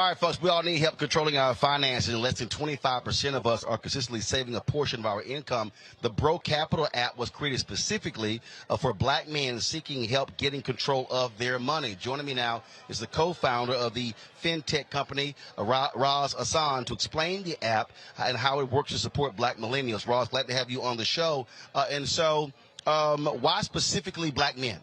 All right, folks, we all need help controlling our finances. Less than 25% of us are consistently saving a portion of our income. The Breux Captial app was created specifically for black men seeking help getting control of their money. Joining me now is the co-founder of the fintech company, Ras Asan, to explain the app and how it works to support black millennials. Ras, glad to have you on the show. Why specifically black men?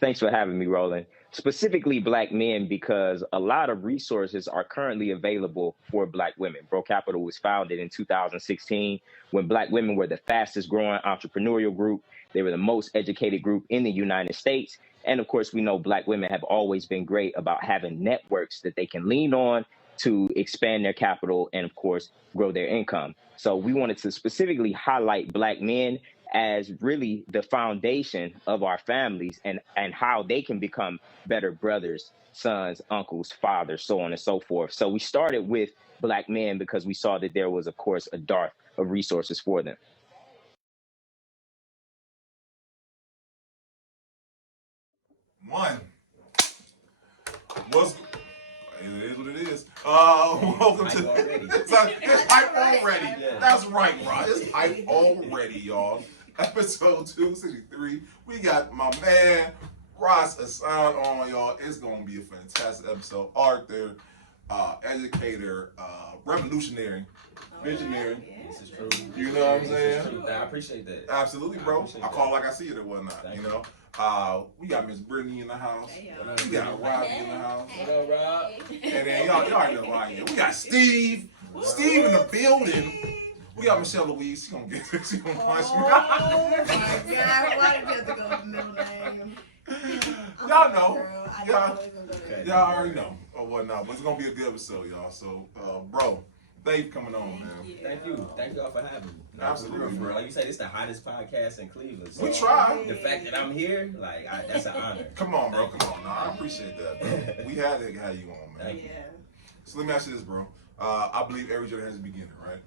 Thanks for having me, Roland. Specifically black men, because a lot of resources are currently available for black women. Breux Captial was founded in 2016 when black women were the fastest growing entrepreneurial group. They were the most educated group in the United States. And of course, we know black women have always been great about having networks that they can lean on to expand their capital and, of course, grow their income. So we wanted to specifically highlight black men as really the foundation of our families and how they can become better brothers, sons, uncles, fathers, so on and so forth. So we started with black men because we saw that there was, of course, a dearth of resources for them. It is what it is. Welcome to it's hype already. Yeah. That's right, Rob. It's hype already, y'all. Episode 263. We got my man Ras Asan on, y'all. It's gonna be a fantastic episode. Arthur, educator, revolutionary, visionary. This is true. You know what I'm saying? I appreciate that. Absolutely, bro. I call it like I see it or whatnot. You know. We got Miss Brittany in the house. We got Robbie in the house. What up, Rob? And then y'all already know who I am. We got Steve. Steve in the building. We got Michelle Louise. She gonna get it. She gonna punch me. Oh my God! Why did you have to go with the middle name? Y'all know. Y'all already know or whatnot. But it's gonna be a good episode, y'all. So, bro, thank you for coming on, man. Yeah. Thank y'all for having me. No, Absolutely, bro. Like you said, it's the hottest podcast in Cleveland. So We try. The fact that I'm here, that's an honor. Come on, bro. Come on. No, I appreciate that, bro. We had to have you on, man. Thank you. So let me ask you this, bro. I believe every journey has a beginning, right?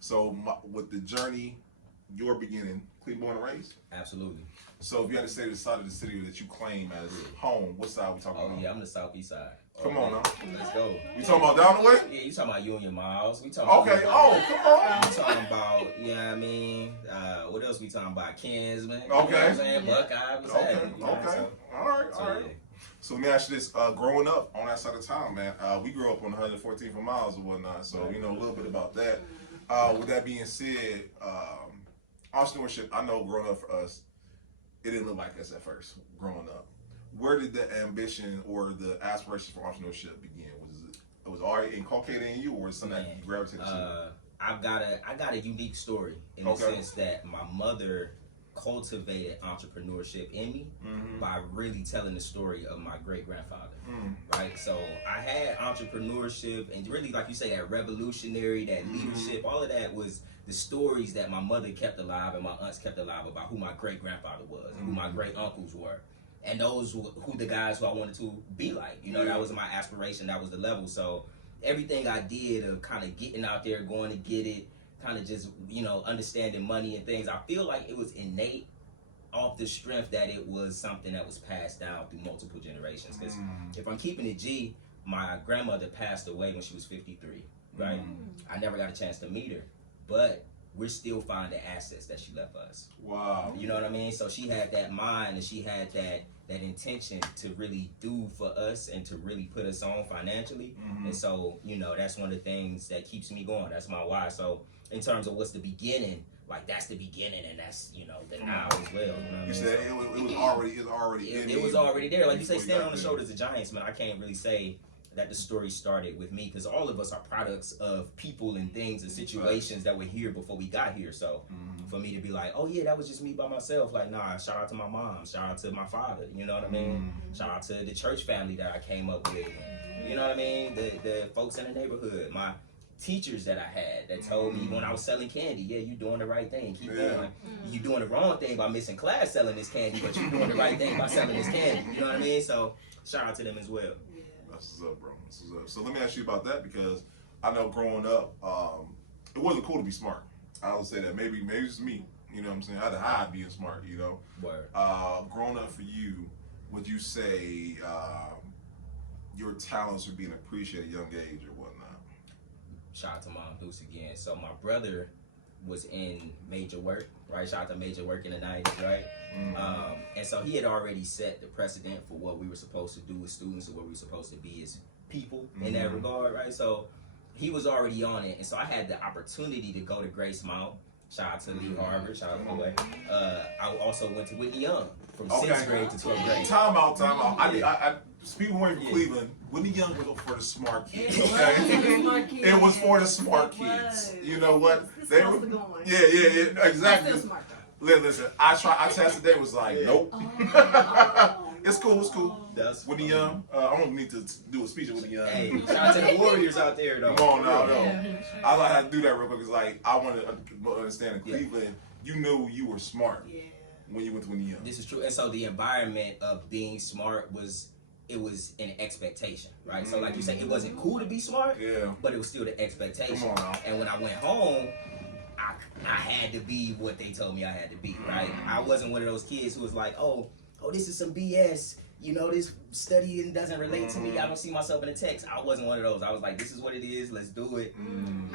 So with the journey, your beginning, Cleveland born and raised? Absolutely. So if you had to say the side of the city that you claim as home, what side are we talking about? Oh yeah, I'm the southeast side. Come on now. Let's go. You talking about down the way? Yeah, you talking about Union Miles. We talking Okay. about Come on. we talking about, you know what I mean? What else we talking about? Kinsman. You Okay. know what I'm saying? Buckeye. What's happening? You know, Okay. so- All right. yeah. So let me ask you this: growing up on that side of town, man, we grew up on 114th miles or whatnot, so you know a little bit about that. With that being said, entrepreneurship, I know growing up for us, it didn't look like us at first. Growing up, where did the ambition or the aspiration for entrepreneurship begin? It was already inculcated in you, or was it something that you gravitated to? I got a unique story in the sense that my mother cultivated entrepreneurship in me by really telling the story of my great-grandfather, right? So I had entrepreneurship and really, like you say, that revolutionary, that leadership, all of that was the stories that my mother kept alive and my aunts kept alive about who my great-grandfather was and who my great-uncles were. And those who the guys who I wanted to be like, you know, that was my aspiration, that was the level. So everything I did of kind of getting out there, going to get it, kind of just, you know, understanding money and things, I feel like it was innate off the strength that it was something that was passed down through multiple generations. Because if I'm keeping it G, my grandmother passed away when she was 53, right? I never got a chance to meet her, but we're still finding assets that she left us. Wow. You know what I mean? So she had that mind and she had that intention to really do for us and to really put us on financially. And so, you know, that's one of the things that keeps me going. That's my why. So in terms of what's the beginning, like that's the beginning and that's, you know, the now as well. You know what I mean? said it was already It was already there. Like you say, standing on the shoulders of giants, man. I can't really say that the story started with me because all of us are products of people and things and situations that were here before we got here. So for me to be like, oh yeah, that was just me by myself, like, nah, shout out to my mom, shout out to my father, you know what I mean? Shout out to the church family that I came up with, you know what I mean? The folks in the neighborhood, my teachers that I had that told me when I was selling candy, yeah, you doing the right thing, keep going. You doing the wrong thing by missing class selling this candy, but you doing the right thing by selling this candy, you know what I mean? So shout out to them as well. That's what's up, bro. That's what's up. So let me ask you about that because I know growing up, it wasn't cool to be smart. I would say that maybe it's me. You know what I'm saying? I had to hide being smart. You know. Word. Growing up for you, would you say your talents are being appreciated at a young age or whatnot? Shout out to Mom Deuce again. So my brother was in major work, right? Shout out to major work in the 90s, right? And so he had already set the precedent for what we were supposed to do as students and what we were supposed to be as people in that regard, right? So he was already on it. And so I had the opportunity to go to Grace Mount. Shout out to Lee Harvard. Shout out to my way. I also went to Whitney Young from 6th grade to 12th grade. Time out. I speaking from Cleveland, Whitney Young was for the smart kids, okay? It was for the smart kids. You know what? They were, yeah, exactly. Listen, I tested. They was like, nope. It's cool. That's Whitney Young. I don't need to do a speech with Whitney Young. Hey, shout out to the Warriors out there, though. Come on now, no. I had to do that real quick. It's like I want to understand in Cleveland, you knew you were smart when you went to Whitney Young. This is true, and so the environment of being smart was an expectation, right? So like you said, it wasn't cool to be smart, but it was still the expectation. Come on now. And when I went home, I had to be what they told me I had to be, right? I wasn't one of those kids who was like, oh, this is some BS. You know, this studying doesn't relate to me. I don't see myself in the text. I wasn't one of those. I was like, this is what it is. Let's do it.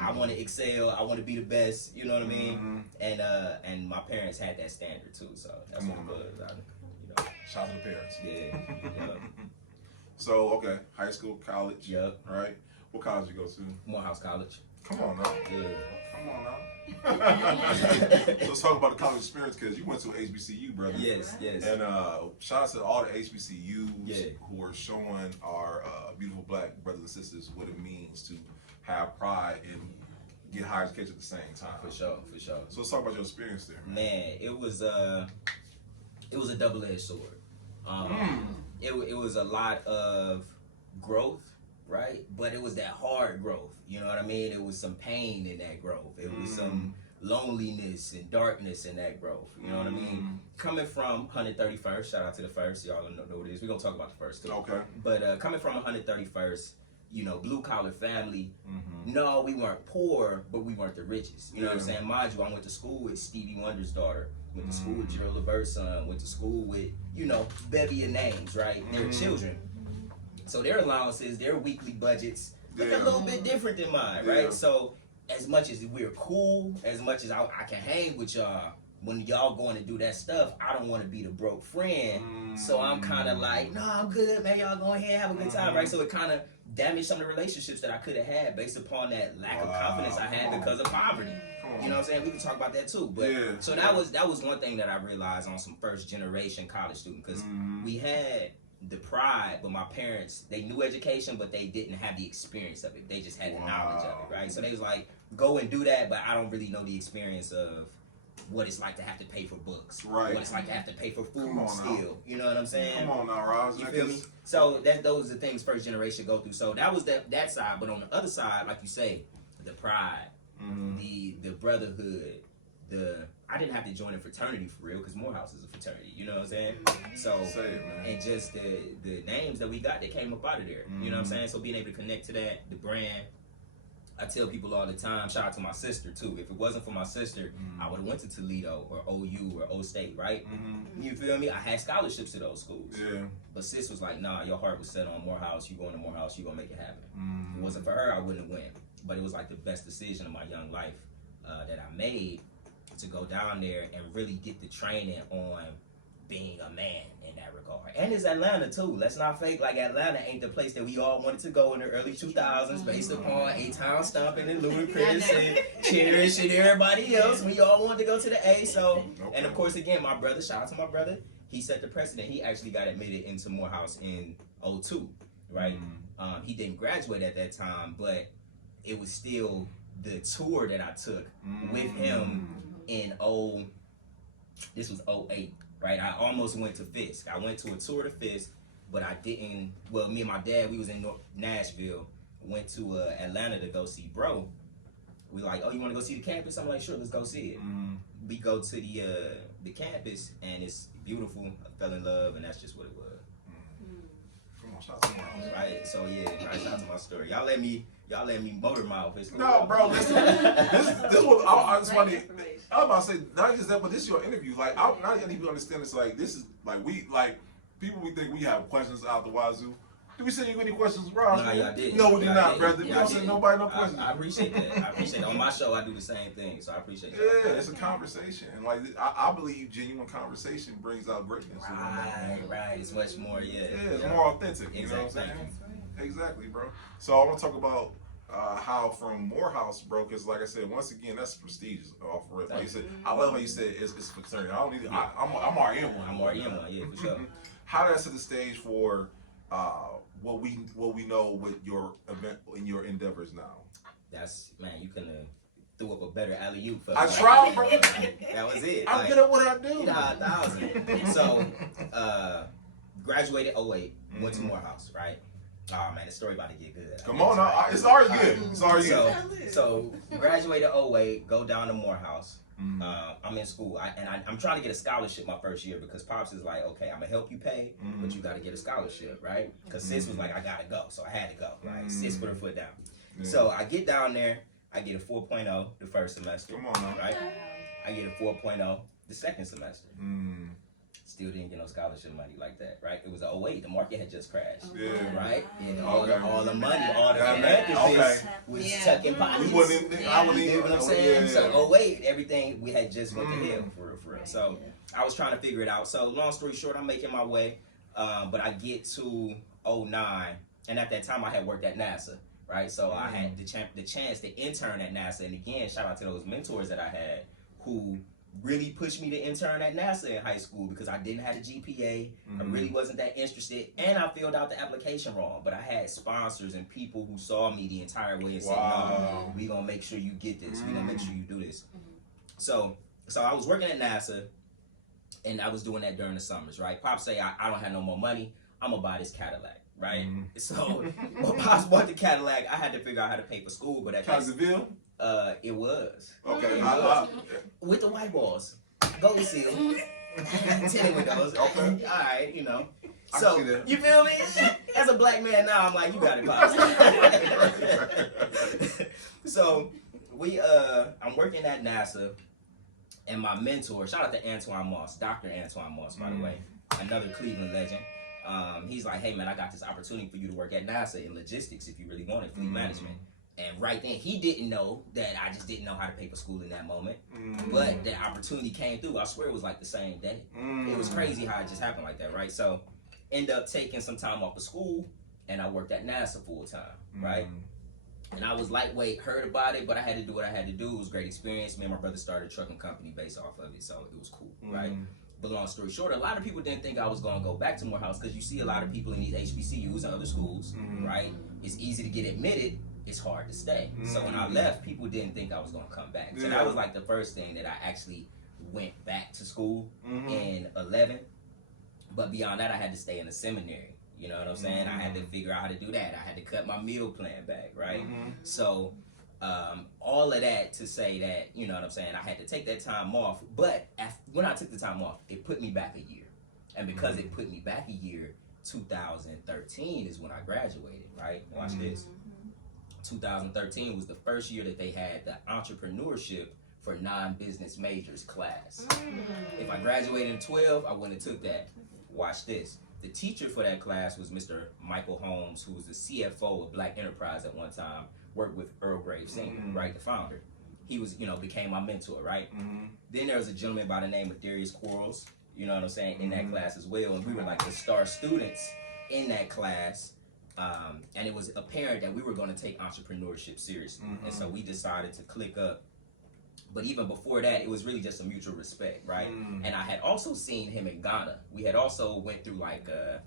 I want to excel. I want to be the best. You know what I mean? And my parents had that standard too. So that's what it was. Shout out to the parents. Yeah. So, okay, high school, college. Yep. Right? What college you go to? Morehouse College. Come on now. Yeah. Come on now. Let's talk about the college experience because you went to HBCU, brother. Yes. And shout out to all the HBCUs who are showing our beautiful black brothers and sisters what it means to have pride and get higher education at the same time. For sure. So let's talk about your experience there. Man, it was a double-edged sword. It was a lot of growth, right? But it was that hard growth. You know what I mean? It was some pain in that growth. It was some loneliness and darkness in that growth. You know what I mean? Coming from 131st, shout out to the first. Y'all know what it is. We're going to talk about the first too. Okay. But coming from 131st, blue collar family. No, we weren't poor, but we weren't the richest. You know what I'm saying? Mind you, I went to school with Stevie Wonder's daughter. Went to school with Gerald Levert's son. Went to school with, bevy of names, right? They're children. So their allowances, their weekly budgets, look a little bit different than mine, right? So as much as we're cool, as much as I can hang with y'all, when y'all going to do that stuff, I don't want to be the broke friend. So I'm kind of like, no, I'm good, man. Y'all go ahead, have a good time, right? So it kind of damaged some of the relationships that I could have had based upon that lack of confidence I had because of poverty. You know what I'm saying? We can talk about that too. But so that was one thing that I realized on some first generation college student because we had the pride, but my parents, they knew education, but they didn't have the experience of it. They just had the knowledge of it, right? So they was like, go and do that, but I don't really know the experience of what it's like to have to pay for books, right? What it's like to have to pay for food still. You know what I'm saying? Come on now, Ras. You feel me? So those are the things first generation go through. So that was that side, but on the other side, like you say, the pride, the brotherhood, I didn't have to join a fraternity for real because Morehouse is a fraternity. You know what I'm saying? So and just the names that we got that came up out of there. You know what I'm saying? So being able to connect to that, the brand. I tell people all the time, shout out to my sister too. If it wasn't for my sister, I would have went to Toledo or OU or O State, right? You feel me? I had scholarships to those schools. But sis was like, nah, your heart was set on Morehouse. You going to Morehouse, you gonna make it happen. If it wasn't for her, I wouldn't have went. But it was like the best decision of my young life that I made to go down there and really get the training on being a man in that regard. And it's Atlanta too. Let's not fake like Atlanta ain't the place that we all wanted to go in the early 2000s based upon A-Town Stomping and Ludacris and Cherish and everybody else. We all wanted to go to the A. So, and of course, again, my brother, shout out to my brother, he set the precedent. He actually got admitted into Morehouse in 02, right? He didn't graduate at that time, but it was still the tour that I took with him in this was 08. Right, I almost went to Fisk. I went to a tour to Fisk, but I didn't. Well, me and my dad, we was in Nashville. Went to Atlanta to go see Bro. We like, oh, you want to go see the campus? I'm like, sure, let's go see it. We go to the campus, and it's beautiful. I fell in love, and that's just what it was. Come on, shout out to Morehouse. Right, so yeah, right, shout out to my story. Y'all let me motor mouth. No, bro, listen. this was it's funny. I was about to say, not just that, but this is your interview. Like, not many people understand this. Like, this is like we think we have questions out the wazoo. Did we send you any questions, bro? No, y'all did. No, we did not, did. brother. We don't send nobody no questions. I appreciate that. I appreciate that. On my show, I do the same thing, so I appreciate that. Yeah, it's a conversation, and like I believe genuine conversation brings out greatness. Right. It's much more, it's more authentic. You know what I'm saying? Exactly, bro. So I want to talk about how from Morehouse, bro, because like I said, once again, that's prestigious. Off rip. Like you said, I love how you said it's fraternity. I don't need. I'm already in one. I'm already in one. Yeah, for sure. How did that set the stage for what we know with your event and your endeavors now? That's, man, you couldn't have threw up a better alley-oop for I tried, bro. That was it. I'm good at what I do. Nah, 1,000. So, graduated 08, went to Morehouse, right? Oh man, the story about to get good. Come on, now. It's already good. It's already good. So graduated 08, go down to Morehouse. I'm in school, I'm trying to get a scholarship my first year because Pops is like, okay, I'm gonna help you pay, but you got to get a scholarship, right? Because Sis was like, I gotta go, so I had to go, right? Sis put her foot down. So I get down there, I get a 4.0 the first semester. Come on, now. Right? I get a 4.0 the second semester. Still didn't get no scholarship money like that, right? It was 08, the market had just crashed, right? And all the money, all the philanthropists was tucking pockets. You know what I'm saying? So 08, everything we had just went to hell for real. So I was trying to figure it out. So long story short, I'm making my way, but I get to 09, and at that time I had worked at NASA, right? So I had the chance to intern at NASA, and again, shout out to those mentors that I had who really pushed me to intern at NASA in high school because I didn't have a GPA. I really wasn't that interested, and I filled out the application wrong. But I had sponsors and people who saw me the entire way and said, "No, we gonna make sure you get this. We gonna make sure you do this." So I was working at NASA, and I was doing that during the summers, right? Pops say, I don't have no more money. I'm gonna buy this Cadillac, right? So when Pops bought the Cadillac, I had to figure out how to pay for school. But at Cadillac? It was. Okay. With the white walls. Gold seal. Tinted windows. Okay. Alright, you know. So, you feel me? As a black man now, I'm like, you got it, Pops. So, I'm working at NASA, and my mentor, shout out to Antoine Moss, Dr. Antoine Moss, by the way, another Cleveland legend. He's like, hey man, I got this opportunity for you to work at NASA in logistics if you really want it, fleet management. And right then, he didn't know that I just didn't know how to pay for school in that moment. But that opportunity came through. I swear it was like the same day. It was crazy how it just happened like that, right? So, end up taking some time off of school, and I worked at NASA full time, right? And I was lightweight, heard about it, but I had to do what I had to do. It was a great experience. Me and my brother started a trucking company based off of it, so it was cool, right? But long story short, a lot of people didn't think I was going to go back to Morehouse because you see a lot of people in these HBCUs and other schools, right? It's easy to get admitted. It's hard to stay. So when I left, people didn't think I was going to come back. So that was like the first thing that I actually went back to school in 11. But beyond that, I had to stay in the seminary. You know what I'm saying? I had to figure out how to do that. I had to cut my meal plan back, right? So all of that to say that, you know what I'm saying, I had to take that time off. But when I took the time off, it put me back a year. And because it put me back a year, 2013 is when I graduated, right? Watch this. 2013 was the first year that they had the entrepreneurship for non-business majors class. If I graduated in 12, I wouldn't have took that. Watch this. The teacher for that class was Mr. Michael Holmes, who was the CFO of Black Enterprise at one time, worked with Earl Grave Sr., right, the founder. He was, became my mentor, right? Then there was a gentleman by the name of Darius Quarles, you know what I'm saying, in that class as well. And we were like the star students in that class. And it was apparent that we were going to take entrepreneurship seriously. And so we decided to click up. But even before that, it was really just a mutual respect, right? And I had also seen him in Ghana. We had also went through like a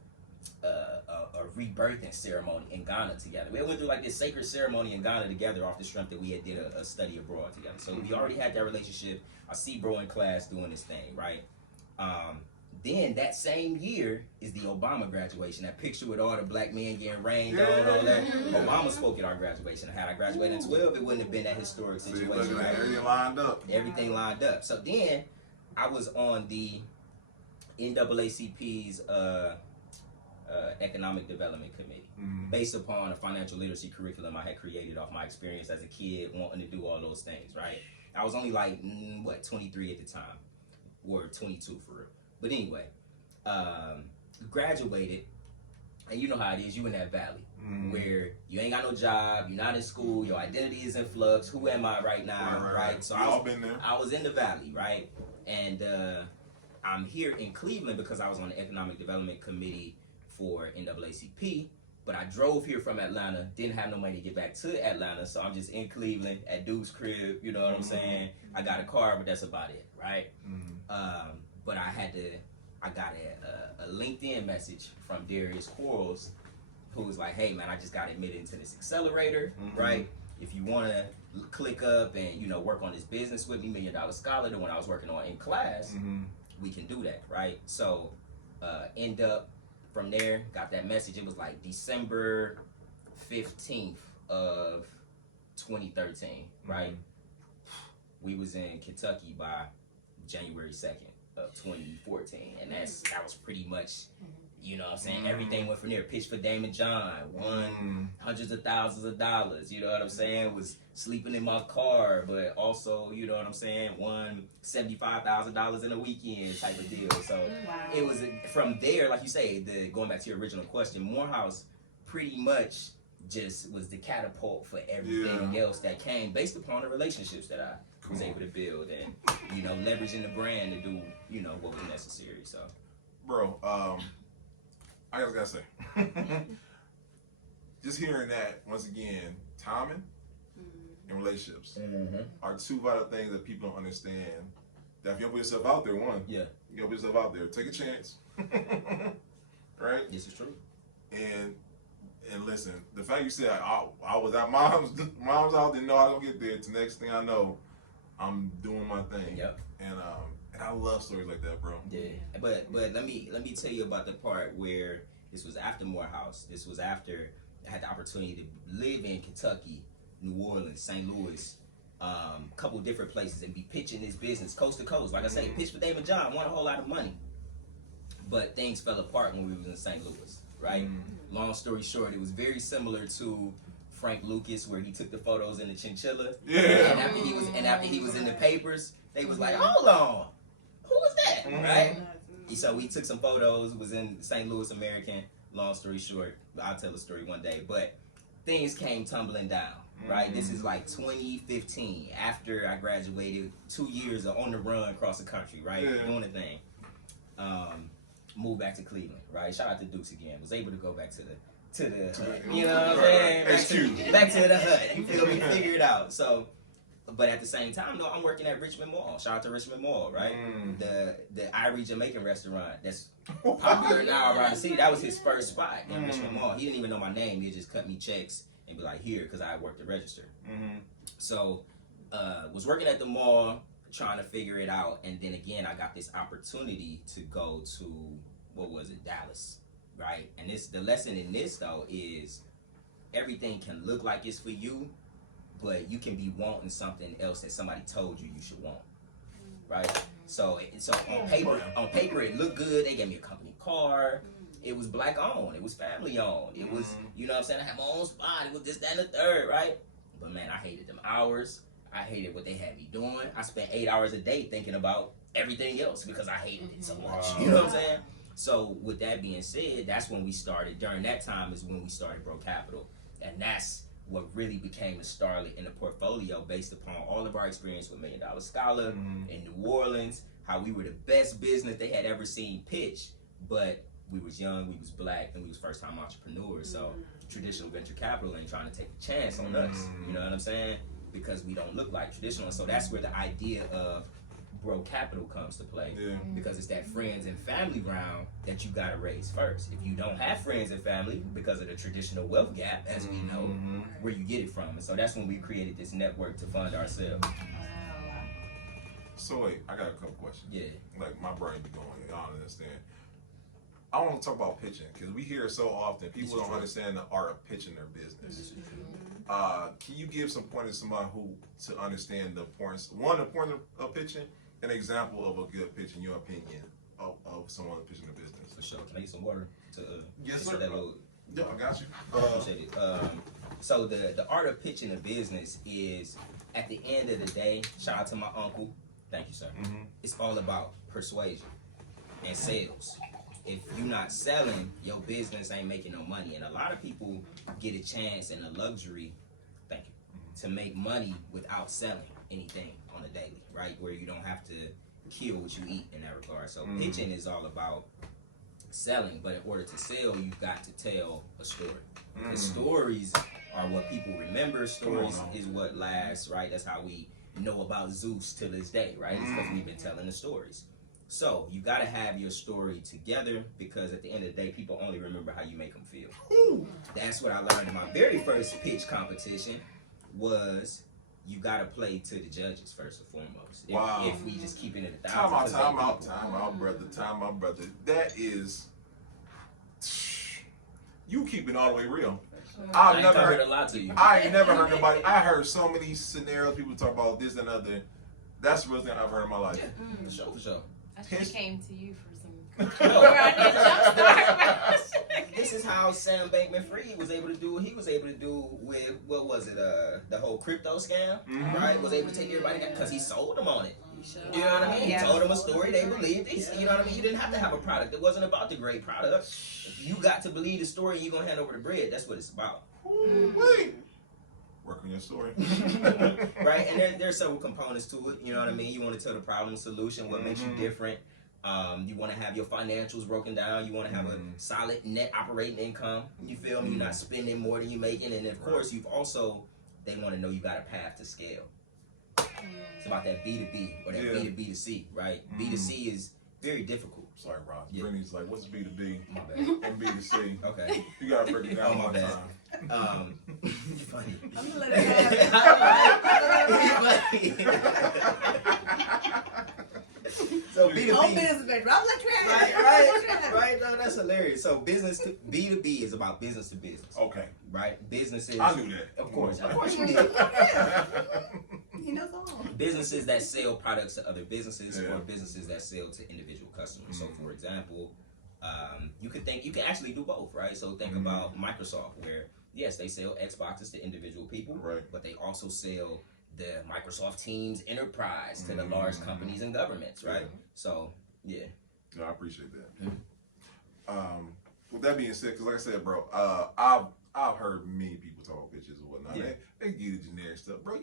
rebirthing ceremony in Ghana together. We went through like this sacred ceremony in Ghana together off the strength that we had did a study abroad together. So we already had that relationship. I see bro in class doing this thing, right? Then that same year is the Obama graduation. That picture with all the black men getting rained on, all that. Obama spoke at our graduation. Had I graduated in 12, it wouldn't have been that historic situation. Right? Everything lined up. Everything lined up. So then I was on the NAACP's Economic Development Committee, based upon a financial literacy curriculum I had created off my experience as a kid wanting to do all those things, right? I was only like, 23 at the time, or 22 for real. But anyway, graduated, And you know how it is, you in that valley where you ain't got no job, you're not in school, your identity is in flux. Who am I right now, right? So I was in the valley, right? And I'm here in Cleveland because I was on the Economic Development Committee for NAACP, but I drove here from Atlanta, didn't have no money to get back to Atlanta, so I'm just in Cleveland at Duke's crib, you know what I'm saying? I got a car, but that's about it, right? But I got a LinkedIn message from Darius Quarles, who was like, hey man, I just got admitted into this accelerator, right? If you want to click up and, you know, work on this business with me, $1 Million Scholar, the one I was working on in class, we can do that, right? So end up from there, got that message. It was like December 15th of 2013, right? We was in Kentucky by January 2nd of 2014, and that was pretty much, you know what I'm saying, everything went from there. Pitched for Damon John, won hundreds of thousands of dollars, you know what I'm saying, was sleeping in my car, but also, you know what I'm saying, won $75,000 in a weekend type of deal. So it was from there, like you say, going back to your original question, Morehouse pretty much just was the catapult for everything else that came based upon the relationships that I was able to build and, you know, leveraging the brand to do, you know, what was necessary. So, bro, I just gotta say, just hearing that once again, timing and relationships are two vital things that people don't understand. That if you put yourself out there, you put yourself out there, take a chance, right? This is true. And listen, the fact you said I was at mom's house, didn't know I was gonna get there. It's the next thing I know, I'm doing my thing. Yep. And I love stories like that, bro. Yeah. But let me tell you about the part where this was after Morehouse. This was after I had the opportunity to live in Kentucky, New Orleans, St. Louis, couple different places, and be pitching this business coast to coast. Like I say, pitched for Damon John, won a whole lot of money. But things fell apart when we was in St. Louis, right? Long story short, it was very similar to Frank Lucas, where he took the photos in the chinchilla. Yeah. And after he was in the papers, they was like, hold on, who was that? Right? So we took some photos, was in St. Louis American. Long story short, I'll tell the story one day. But things came tumbling down, right? This is like 2015, after I graduated, 2 years of on the run across the country, right? Doing the thing. Moved back to Cleveland, right? Shout out to Dukes again. Was able to go back to the hut. You know what I'm saying? Back to the hut. You feel me? Figure it out. So, but at the same time, though, I'm working at Richmond Mall. Shout out to Richmond Mall, right? The Irie Jamaican restaurant that's popular now around the city. That was his first spot in Richmond Mall. He didn't even know my name. He just cut me checks and be like, here, because I worked the register. So, was working at the mall, trying to figure it out, and then again I got this opportunity to go to, what was it, Dallas, right? And the lesson in this though is everything can look like it's for you, but you can be wanting something else that somebody told you should want, right? So on paper it looked good. They gave me a company car. It was black owned. It was family owned. It was, you know what I'm saying, I had my own spot. It was this, that, and the third, right? But man, I hated them hours. I hated what they had me doing. I spent 8 hours a day thinking about everything else because I hated it so much. You know what I'm saying? So with that being said, that's when we started. During that time is when we started Breux Captial. And that's what really became the starlet in the portfolio based upon all of our experience with $1 Million Scholar in New Orleans, how we were the best business they had ever seen pitch, but we was young, we was black, and we was first time entrepreneurs. So traditional venture capital ain't trying to take a chance on us. You know what I'm saying? Because we don't look like traditional. So that's where the idea of Breux Captial comes to play. Because it's that friends and family round that you gotta raise first. If you don't have friends and family because of the traditional wealth gap, as we know, where you get it from. And so that's when we created this network to fund ourselves. So wait, I got a couple questions. Yeah. Like my brain be going, I don't understand. I want to talk about pitching because we hear it so often. People don't understand the art of pitching their business. Can you give some pointers to somebody who to understand the importance of pitching, an example of a good pitch in your opinion of someone pitching a business? For sure. Can I get some water to yes, sir. that little? Yeah, I got you. Appreciate it. So the art of pitching a business is, at the end of the day, shout out to my uncle. Thank you, sir. It's all about persuasion and sales. if you're not selling, your business ain't making no money. And a lot of people get a chance and a luxury, thank you, to make money without selling anything on a daily, right? Where you don't have to kill what you eat in that regard. So pitching is all about selling, but in order to sell, you've got to tell a story. The stories are what people remember. Stories is what lasts, right? That's how we know about Zeus to this day, right? It's because we've been telling the stories. So you got to have your story together, because at the end of the day, people only remember how you make them feel. That's what I learned in my very first pitch competition was you got to play to the judges first and foremost. If we just keeping it 1,000. Time out, brother. That is, you keep it all the way real. I've never heard a lot to you. I ain't never heard nobody. I heard so many scenarios, people talk about this and other. That's the real thing I've heard in my life. For sure. I should have came to you for some. This is how Sam Bankman-Fried was able to do what he was able to do with, what was it, the whole crypto scam, right? Was able to take everybody down because he sold them on it. You know what I mean? He told them a story, they believed it. You know what I mean? You didn't have to have a product. It wasn't about the great product. You got to believe the story and you're going to hand over the bread. That's what it's about. Wait. Work on your story. Right? And there's several components to it. You know what I mean? You want to tell the problem solution, what makes you different. You want to have your financials broken down. You want to have a solid net operating income. You feel me? You're not spending more than you're making. And of course, they want to know you got a path to scale. It's about that B2B or that B2B to C, right? B2C is very difficult. Sorry, Ross. Brittany's like, what's B2B? My bad. And B2C. Okay. You gotta break it down my one bad. time. Funny. I'm gonna let it happen. So B2B. Home business, baby. I'm let you have it. Right. No, that's hilarious. So B2B is about business to business. Okay. Right? Businesses. I knew that. Of course you did. He knows all. Businesses that sell products to other businesses or businesses that sell to individual customers. So for example, you can actually do both, right? So think about Microsoft, where yes, they sell Xboxes to individual people, right, but they also sell the Microsoft Teams Enterprise to the large companies and governments, right? So I appreciate that. With that being said, because like I said, bro, I've heard many people talk pitches or whatnot. They give the generic stuff, bro.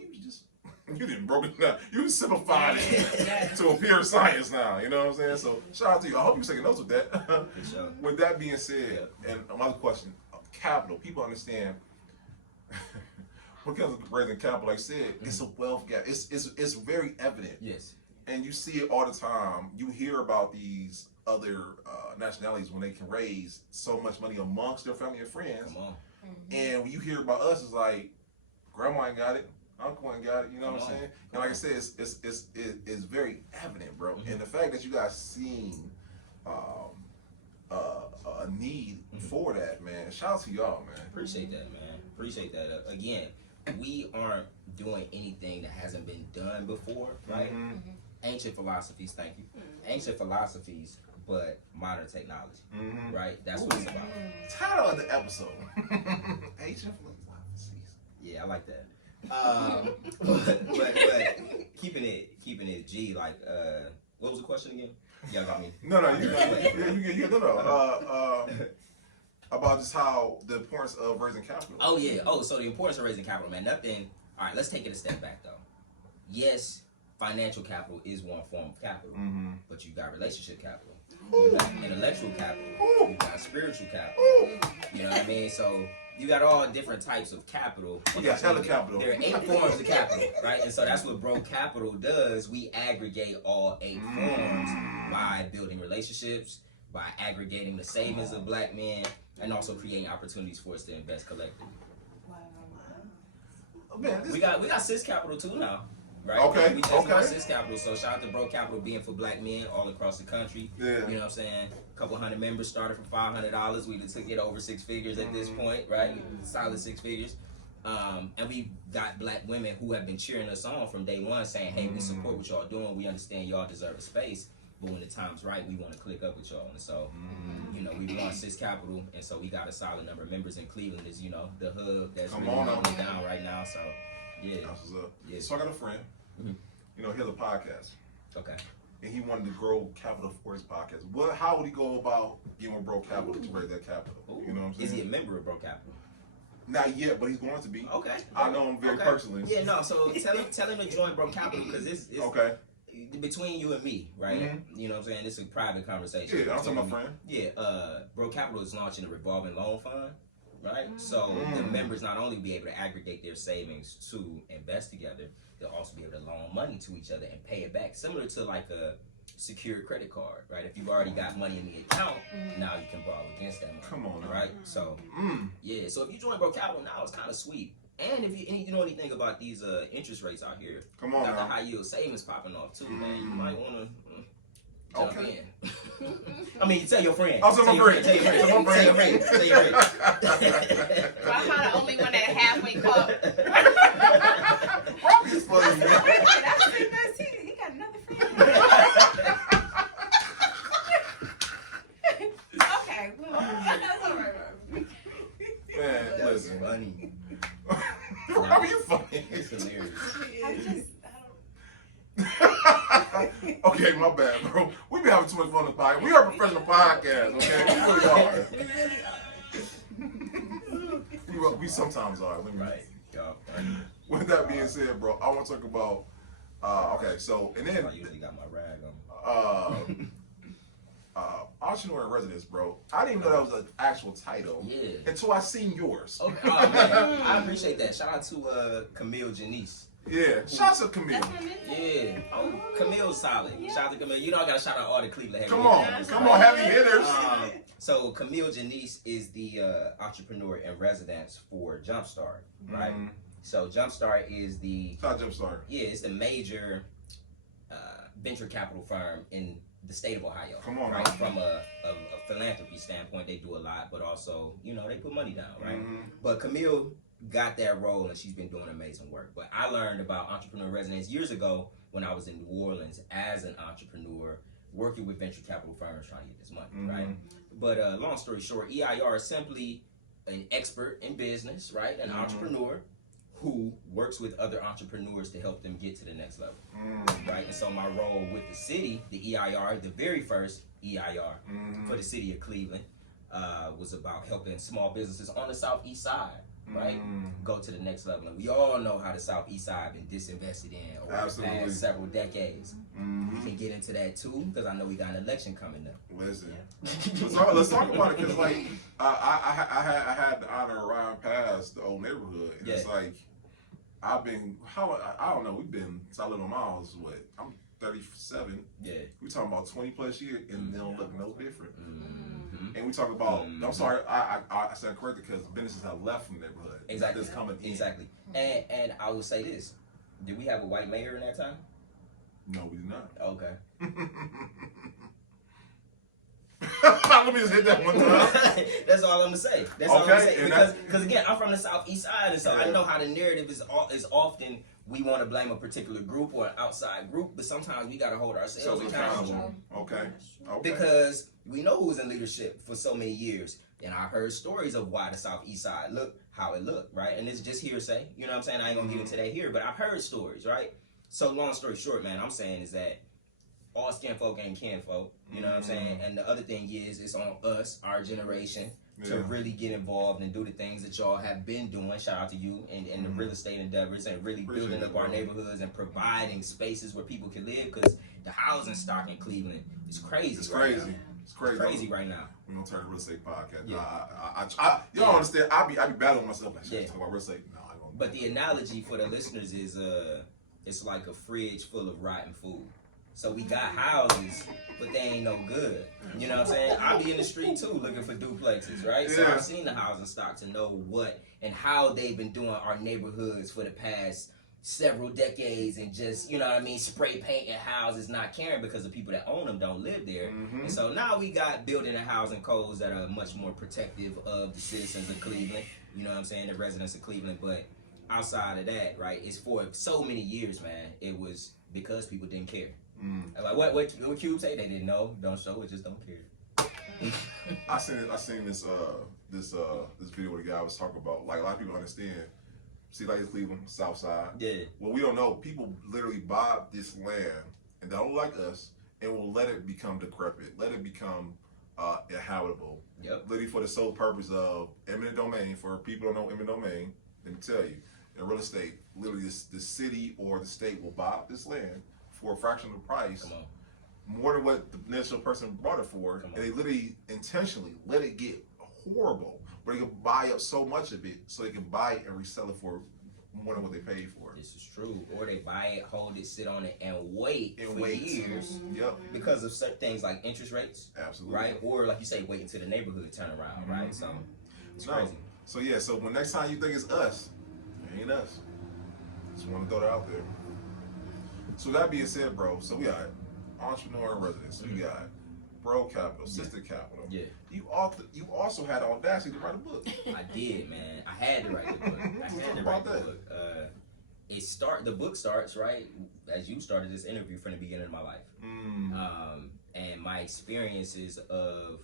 You didn't broke it down. You simplified it to a pure science now. You know what I'm saying? So shout out to you. I hope you're taking notes with that. Sure. With that being said, and another question, capital. People understand. When it comes to raising capital, like I said, it's a wealth gap. It's very evident. Yes. And you see it all the time. You hear about these other nationalities when they can raise so much money amongst their family and friends. Come on. And when you hear about us, it's like, grandma ain't got it, uncle ain't got it. You know what I'm saying? And like I said, it's very evident, bro. And the fact that you guys seen a need for that, man. Shout out to y'all, man. Appreciate that, man. Appreciate that. Again, we aren't doing anything that hasn't been done before, right? Ancient philosophies, thank you. Ancient philosophies, but modern technology, right? That's what it's about. Title of the episode. Ancient philosophies. Yeah, I like that. But keeping it G, like, what was the question again? Y'all got me. No, you about just how the importance of raising capital. Oh yeah. Oh, so the importance of raising capital, man. Nothing. All right, let's take it a step back though. Yes, financial capital is one form of capital, but you got relationship capital, you got intellectual capital, you got spiritual capital. You know what I mean? So you got all different types of capital. Yeah, hella capital. There are 8 forms of capital, right? And so that's what Breux Capital does. We aggregate all 8 forms by building relationships, by aggregating the savings of black men, and also creating opportunities for us to invest collectively. Man, we got Cis Capital too now, right? Okay. We just got Cis Capital, so shout out to Breux Capital being for black men all across the country. Yeah. You know what I'm saying? A couple hundred members started from $500. We took it over 6 figures at this point, right? Solid 6 figures. And we got black women who have been cheering us on from day one, saying, hey, we support what y'all doing. We understand y'all deserve a space. But when the time's right, we want to click up with y'all. And so, you know, we launched Cis Capital, and so we got a solid number of members in Cleveland. Is, you know, the hub that's really holding it down right now. So, yeah. That's what's up. Yeah. So I got a friend, you know, he has a podcast. Okay. and he wanted to grow capital for his podcast, how would he go about getting with Bro Capital to raise that capital? You know what I'm saying? Is he a member of Breux Captial? Not yet, but he's going to be. Okay. I know him very personally. Yeah, no. So tell him to join Breux Captial because it's okay. Between you and me, right? Mm-hmm. You know what I'm saying? It's a private conversation. Yeah, I'm talking about my friend. Yeah, Breux Captial is launching a revolving loan fund, right? So the members not only be able to aggregate their savings to invest together, they'll also be able to loan money to each other and pay it back, similar to like a secured credit card, right? If you've already got money in the account, now you can borrow against that money. Come on, right? So yeah, so if you join Breux Captial now, it's kind of sweet. And if you know anything about these interest rates out here, come on, got the high yield savings popping off too, man. You might want to jump in. I mean, tell your friend. I'll tell my friend. Tell your friend. Tell your friend. I'm not the only one that halfway caught. Robbie is funny, man. He got another friend. Okay, well, that's all right. Man, That was listen. funny. Robbie, you funny. It's hilarious. Okay, my bad, bro. We be having too much fun on the podcast. We are a professional podcast, okay? We really are. We sometimes are. Right. Y'all. With that being said, bro, I want to talk about. Okay, so and then I usually got my rag on. entrepreneur in residence, bro. I didn't even know that was an actual title. Yeah. Until I seen yours. Okay. Oh, man. I appreciate that. Shout out to Camille Janice. Yeah. Shout out to Camille. Yeah. Oh, Camille's solid. Shout out to Camille. You know I gotta shout out all the Cleveland heavy Come on. hitters. Come on, heavy hitters. So Camille Janice is the entrepreneur in residence for Jumpstart, right? So Jumpstart is the Shout out Jumpstart. Yeah, it's the major venture capital firm in the state of Ohio. Come on, right? man. From a philanthropy standpoint, they do a lot, but also, you know, they put money down, right? But Camille got that role and she's been doing amazing work. But I learned about entrepreneur residence years ago when I was in New Orleans as an entrepreneur, working with venture capital firms trying to get this money, right? But long story short, EIR is simply an expert in business, right? An entrepreneur who works with other entrepreneurs to help them get to the next level, right? And so my role with the city, the EIR, the very first EIR for the city of Cleveland, was about helping small businesses on the southeast side, right, go to the next level. And we all know how the southeast side been disinvested in over the past several decades. We can get into that too, because I know we got an election coming up. Listen, let's talk about it, because like I had the honor of riding past the old neighborhood, and it's like I don't know, we've been solid on miles. What, I'm 37. Yeah, we talking about 20 plus years, and they don't look no different. And we talk about, I'm sorry, I said correctly because businesses have left from the neighborhood. Exactly. It's coming in. Exactly. And I will say this: did we have a white mayor in that time? No, we did not. Okay. Let me just hit that one time. That's all I'm gonna say. That's all I'm gonna say. Because again, I'm from the southeast side, and so I know how the narrative is often we want to blame a particular group or an outside group, but sometimes we gotta hold ourselves accountable. Okay. Because we know who was in leadership for so many years, and I've heard stories of why the southeast side looked how it looked, right? And it's just hearsay. You know what I'm saying? I ain't gonna get into that here, but I've heard stories, right? So long story short, man, I'm saying is that all skin folk ain't kin folk, you know what I'm saying? And the other thing is, it's on us, our generation, to really get involved and do the things that y'all have been doing. Shout out to you and the real estate endeavors and really building up our neighborhoods and providing spaces where people can live, because the housing stock in Cleveland is crazy. It's crazy. It's crazy. Crazy right now. We're gonna turn to real estate podcast. Yeah. You don't understand. I be battling myself. Like, talk about real estate. No, I don't. But the analogy for the listeners is, it's like a fridge full of rotten food. So we got houses, but they ain't no good. You know what I'm saying? I be in the street too looking for duplexes, right? So I've seen the housing stock to know what and how they've been doing our neighborhoods for the past several decades, and just, you know what I mean, spray painting houses, not caring because the people that own them don't live there. And so now we got building and housing codes that are much more protective of the citizens of Cleveland, you know what I'm saying, the residents of Cleveland. But outside of that, right, it's for so many years, man, it was because people didn't care. Like what Cube say? They didn't know, don't show it, just don't care. I seen this video where the guy was talking about, like, a lot of people understand. See, like, it's Cleveland, South Side. Yeah. Well, we don't know. People literally buy this land and they don't like us, and will let it become decrepit, let it become inhabitable. Yep. Literally for the sole purpose of eminent domain. For people who don't know eminent domain, let me tell you, in real estate, literally the city or the state will buy up this land for a fraction of the price. Come on. More than what the initial person bought it for, and they literally intentionally let it get horrible, but they can buy up so much of it so they can buy it and resell it for more than what they paid for it. This is true. Or they buy it, hold it, sit on it, and wait for years. Yep. Because of certain things like interest rates. Absolutely. Right? Or like you say, wait until the neighborhood turn around, right? So it's crazy. So yeah, so when next time you think it's us, it ain't us. Just want to throw that out there. So that being said, bro, so we got entrepreneur in residence. We got Breux Captial, Sister Capital. Yeah. You also had the audacity to write a book. I did, man. I had to write the book. The book starts, right, as you started this interview from the beginning of my life. And my experiences of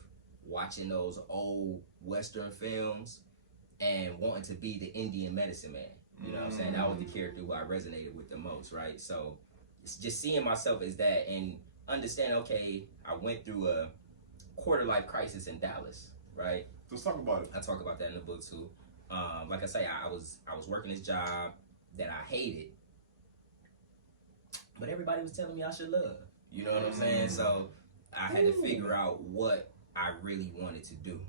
watching those old Western films and wanting to be the Indian medicine man. You know what I'm saying? That was the character who I resonated with the most, right? So it's just seeing myself as that and understanding, okay, I went through a quarter life crisis in Dallas, right? Let's talk about it. I talk about that in the book too. Like I say, I was working this job that I hated, but everybody was telling me I should love. You know what I'm saying? So I had to figure out what I really wanted to do,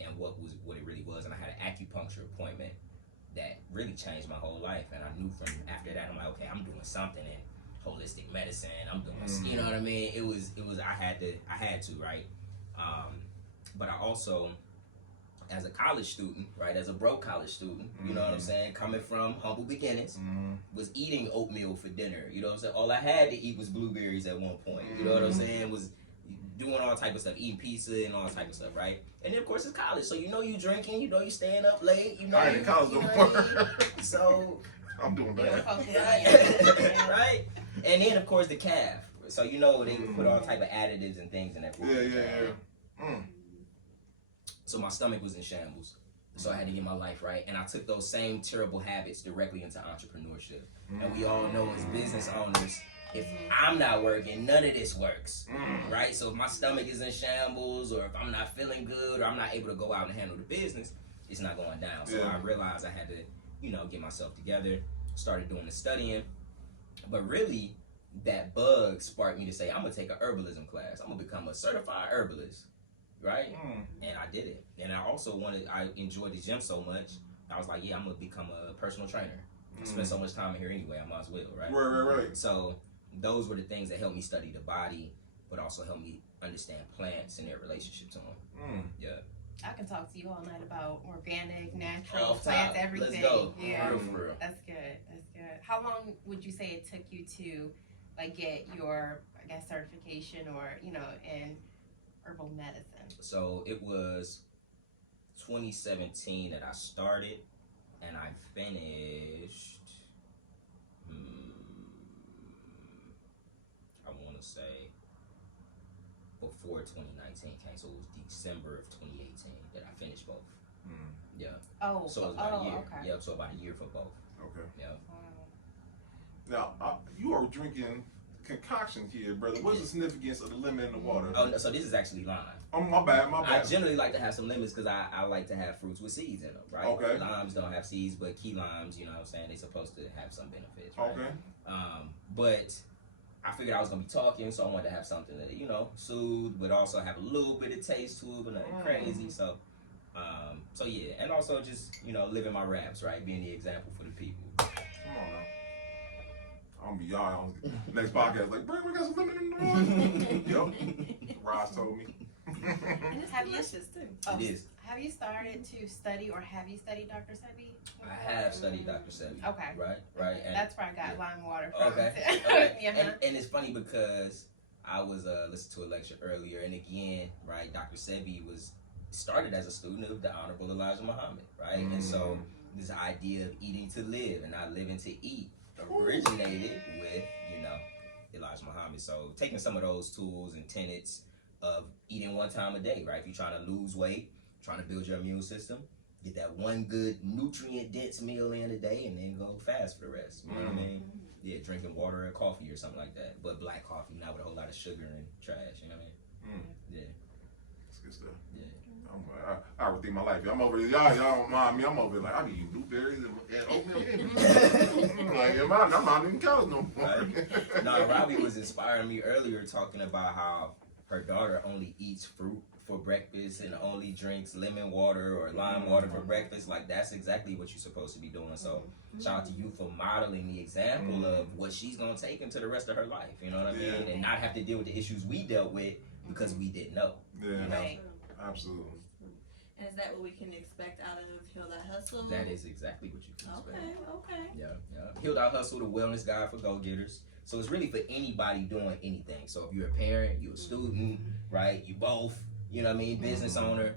and what it really was. And I had an acupuncture appointment that really changed my whole life. And I knew from after that, I'm like, okay, I'm doing something in holistic medicine. I'm doing, you know what I mean? It was. I had to, right? But I also, as a college student, right, as a broke college student, you know what I'm saying, coming from humble beginnings, was eating oatmeal for dinner. You know what I'm saying? All I had to eat was blueberries at one point. You know what I'm saying? Was doing all type of stuff, eating pizza and all type of stuff, right? And then of course it's college, so you know you drinking, you know you staying up late, you know. I ain't in college no more. So I'm doing that. right? And then of course the calf. So you know they put all type of additives and things in that food. Yeah. So my stomach was in shambles. So I had to get my life right. And I took those same terrible habits directly into entrepreneurship. And we all know as business owners, if I'm not working, none of this works, right? So if my stomach is in shambles, or if I'm not feeling good, or I'm not able to go out and handle the business, it's not going down. So I realized I had to, get myself together, started doing the studying. But really, that bug sparked me to say, I'm gonna take a herbalism class. I'm gonna become a certified herbalist, right? And I did it. And I enjoyed the gym so much, I was like, yeah, I'm gonna become a personal trainer. I spend so much time in here anyway, I might as well, right? Right. So those were the things that helped me study the body, but also helped me understand plants and their relationship to them. Yeah. I can talk to you all night about organic, natural, Off plants, top. everything. Let's go. Yeah. For real. That's good. How long would you say it took you to get your, certification or, in herbal medicine? So it was 2017 that I started, and I finished, I want to say before 2019 came, so it was December of 2018 that I finished both. Yeah. Oh, so it was about a year. Okay. Yeah, so about a year for both. Okay. Yeah. Now, you are drinking concoction here, brother. What's the significance of the lemon in the water? Oh, no, so this is actually lime. Oh, my bad. I generally like to have some lemons because I like to have fruits with seeds in them, right? Okay. Limes don't have seeds, but key limes, you know what I'm saying, they're supposed to have some benefits, right? Okay. But I figured I was going to be talking, so I wanted to have something that, soothe, but also have a little bit of taste to it, but nothing crazy. So yeah, and also just, living my raps, right? Being the example for the people. Come on now. I'm gonna be y'all next podcast. Like, bro, we got some lemon in the water. Yep. Ras told me. And it's delicious too. It is. Have you started to study, or have you studied Dr. Sebi? I have studied Dr. Sebi. Okay. Right. And that's where I got lime water from. Okay. And it's funny because I was listening to a lecture earlier, and again, right, Dr. Sebi started as a student of the Honorable Elijah Muhammad, right? And so this idea of eating to live and not living to eat originated with, Elijah Muhammad. So taking some of those tools and tenets of eating one time a day, right? If you're trying to lose weight, trying to build your immune system, get that one good nutrient dense meal in a day, and then go fast for the rest. You know what I mean? Yeah, drinking water or coffee or something like that, but black coffee, not with a whole lot of sugar and trash. You know what I mean? Yeah. That's good stuff. Yeah. I rethink my life. I'm over here. Y'all don't mind me. I'm over here like I be eating blueberries and oatmeal. Like, I'm not even counting no more. Right. No, Robbie was inspiring me earlier talking about how her daughter only eats fruit for breakfast and only drinks lemon water or lime water for breakfast. Like, that's exactly what you're supposed to be doing. So shout out to you for modeling the example of what she's gonna take into the rest of her life. You know what I mean? And not have to deal with the issues we dealt with because we didn't know. Yeah, you know? Right. Absolutely. And is that what we can expect out of Heal That Hustle? That is exactly what you can expect. Okay. Yeah. Heal That Hustle, the wellness guide for go-getters. So it's really for anybody doing anything. So if you're a parent, you're a student, right? You both, you know what I mean? Business owner,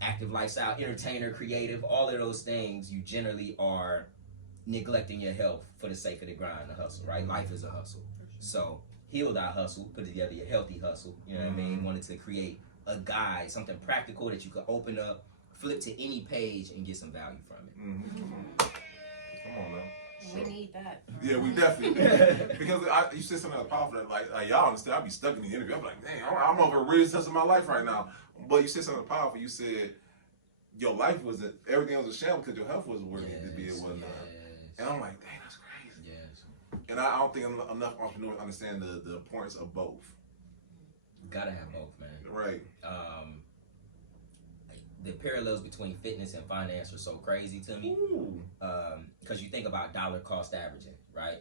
active lifestyle, entertainer, creative, all of those things, you generally are neglecting your health for the sake of the grind, the hustle, right? Life is a hustle. So Heal That Hustle, put together your healthy hustle, you know what I mean? Wanted to create a guide, something practical that you could open up, flip to any page, and get some value from it. Come on now. We need that. Yeah, we definitely because you said something that's powerful. That, like y'all understand, I be stuck in the interview. I'm like, dang, I'm over really testing my life right now. But you said something powerful. You said your life wasn't everything was a sham because your health wasn't where it needed to be. It wasn't. And I'm like, dang, that's crazy. Yes. And I don't think enough entrepreneurs understand the importance of both. Gotta have both, man. Right. The parallels between fitness and finance are so crazy to me. Because you think about dollar cost averaging, right?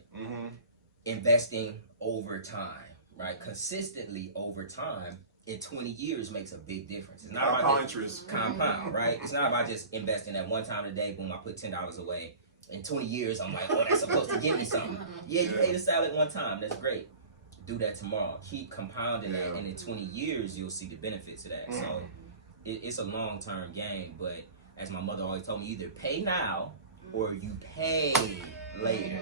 Investing over time, right? Consistently over time in 20 years makes a big difference. It's not about interest. Compound, right? It's not about just investing at one time a day, boom, I put $10 away. In 20 years, I'm like, oh, that's supposed to give me something. Yeah, you paid a salad one time, that's great. Do that tomorrow. Keep compounding that, and in 20 years, you'll see the benefits of that. So it's a long-term game, but as my mother always told me, either pay now or you pay later.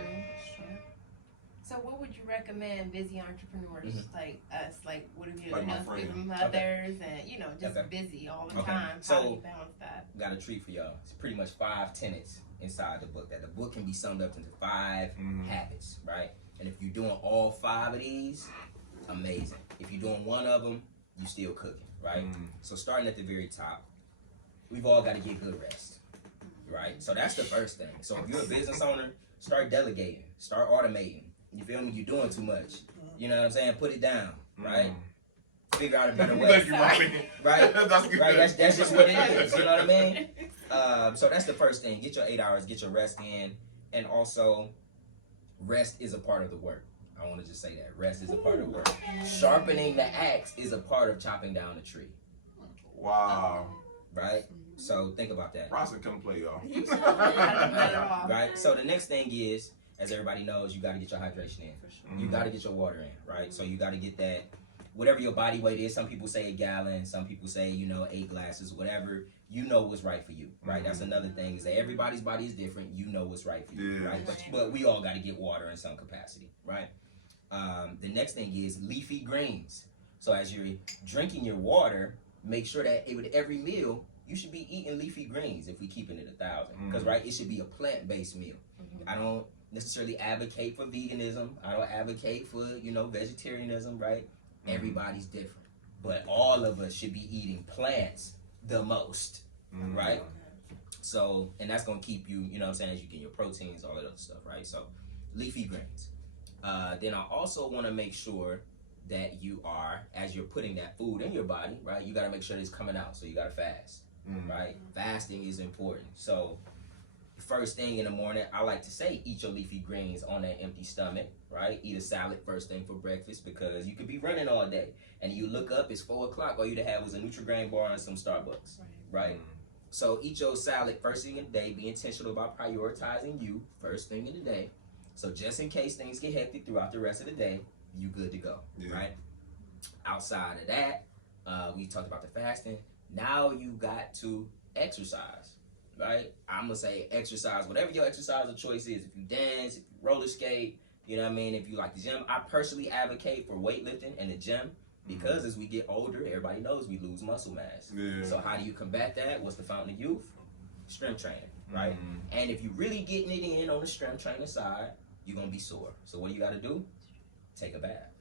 So what would you recommend busy entrepreneurs like us, like what if you're Like my single friend. mothers and you know just busy all the time? So, how do you balance that? Got a treat for y'all. It's pretty much 5 tenets inside the book. That the book can be summed up into 5 habits, right? And if you're doing all 5 of these, amazing. If you're doing one of them, you still cooking, right? So starting at the very top, we've all got to get good rest, right? So that's the first thing. So if you're a business owner, start delegating, start automating. You feel me? You're doing too much. You know what I'm saying? Put it down, right? Figure out a better way. Thank you, Robbie. Right? That's good. Right? That's just what it is. You know what I mean? So that's the first thing. Get your 8 hours, get your rest in, and also rest is a part of the work. I want to just say that. Rest is a part of the work. Sharpening the axe is a part of chopping down a tree. Wow. Right? So think about that. Ras Asan, come play, y'all. Right? So the next thing is, as everybody knows, you got to get your hydration in. You got to get your water in, right? So you got to get that, whatever your body weight is. Some people say a gallon. Some people say, 8 glasses, whatever. You know what's right for you, right? That's another thing is that everybody's body is different. You know what's right for you, right? But we all got to get water in some capacity, right? The next thing is leafy greens. So as you're drinking your water, make sure that with every meal, you should be eating leafy greens if we keeping it 1,000. Because, right, it should be a plant-based meal. I don't necessarily advocate for veganism. I don't advocate for, vegetarianism, right? Everybody's different. But all of us should be eating plants the most, right? So, and that's going to keep you, as you get your proteins, all that other stuff, right? So, leafy greens. Then I also want to make sure that you are, as you're putting that food in your body, right, you got to make sure it's coming out. So you got to fast, right? Fasting is important. So first thing in the morning, I like to say, eat your leafy greens on that empty stomach, right? Eat a salad first thing for breakfast because you could be running all day. And you look up, it's 4 o'clock, all you'd have was a Nutri-Grain bar and some Starbucks, right? So eat your salad first thing in the day. Be intentional about prioritizing you first thing in the day. So just in case things get hectic throughout the rest of the day, you good to go, right? Outside of that, we talked about the fasting. Now you got to exercise, right? I'm going to say exercise, whatever your exercise of choice is. If you dance, if you roller skate, you know what I mean? If you like the gym, I personally advocate for weightlifting and the gym because as we get older, everybody knows we lose muscle mass. So how do you combat that? What's the fountain of youth? Strength training, right? And if you're really getting it in on the strength training side, you're gonna be sore. So what do you gotta do? Take a bath.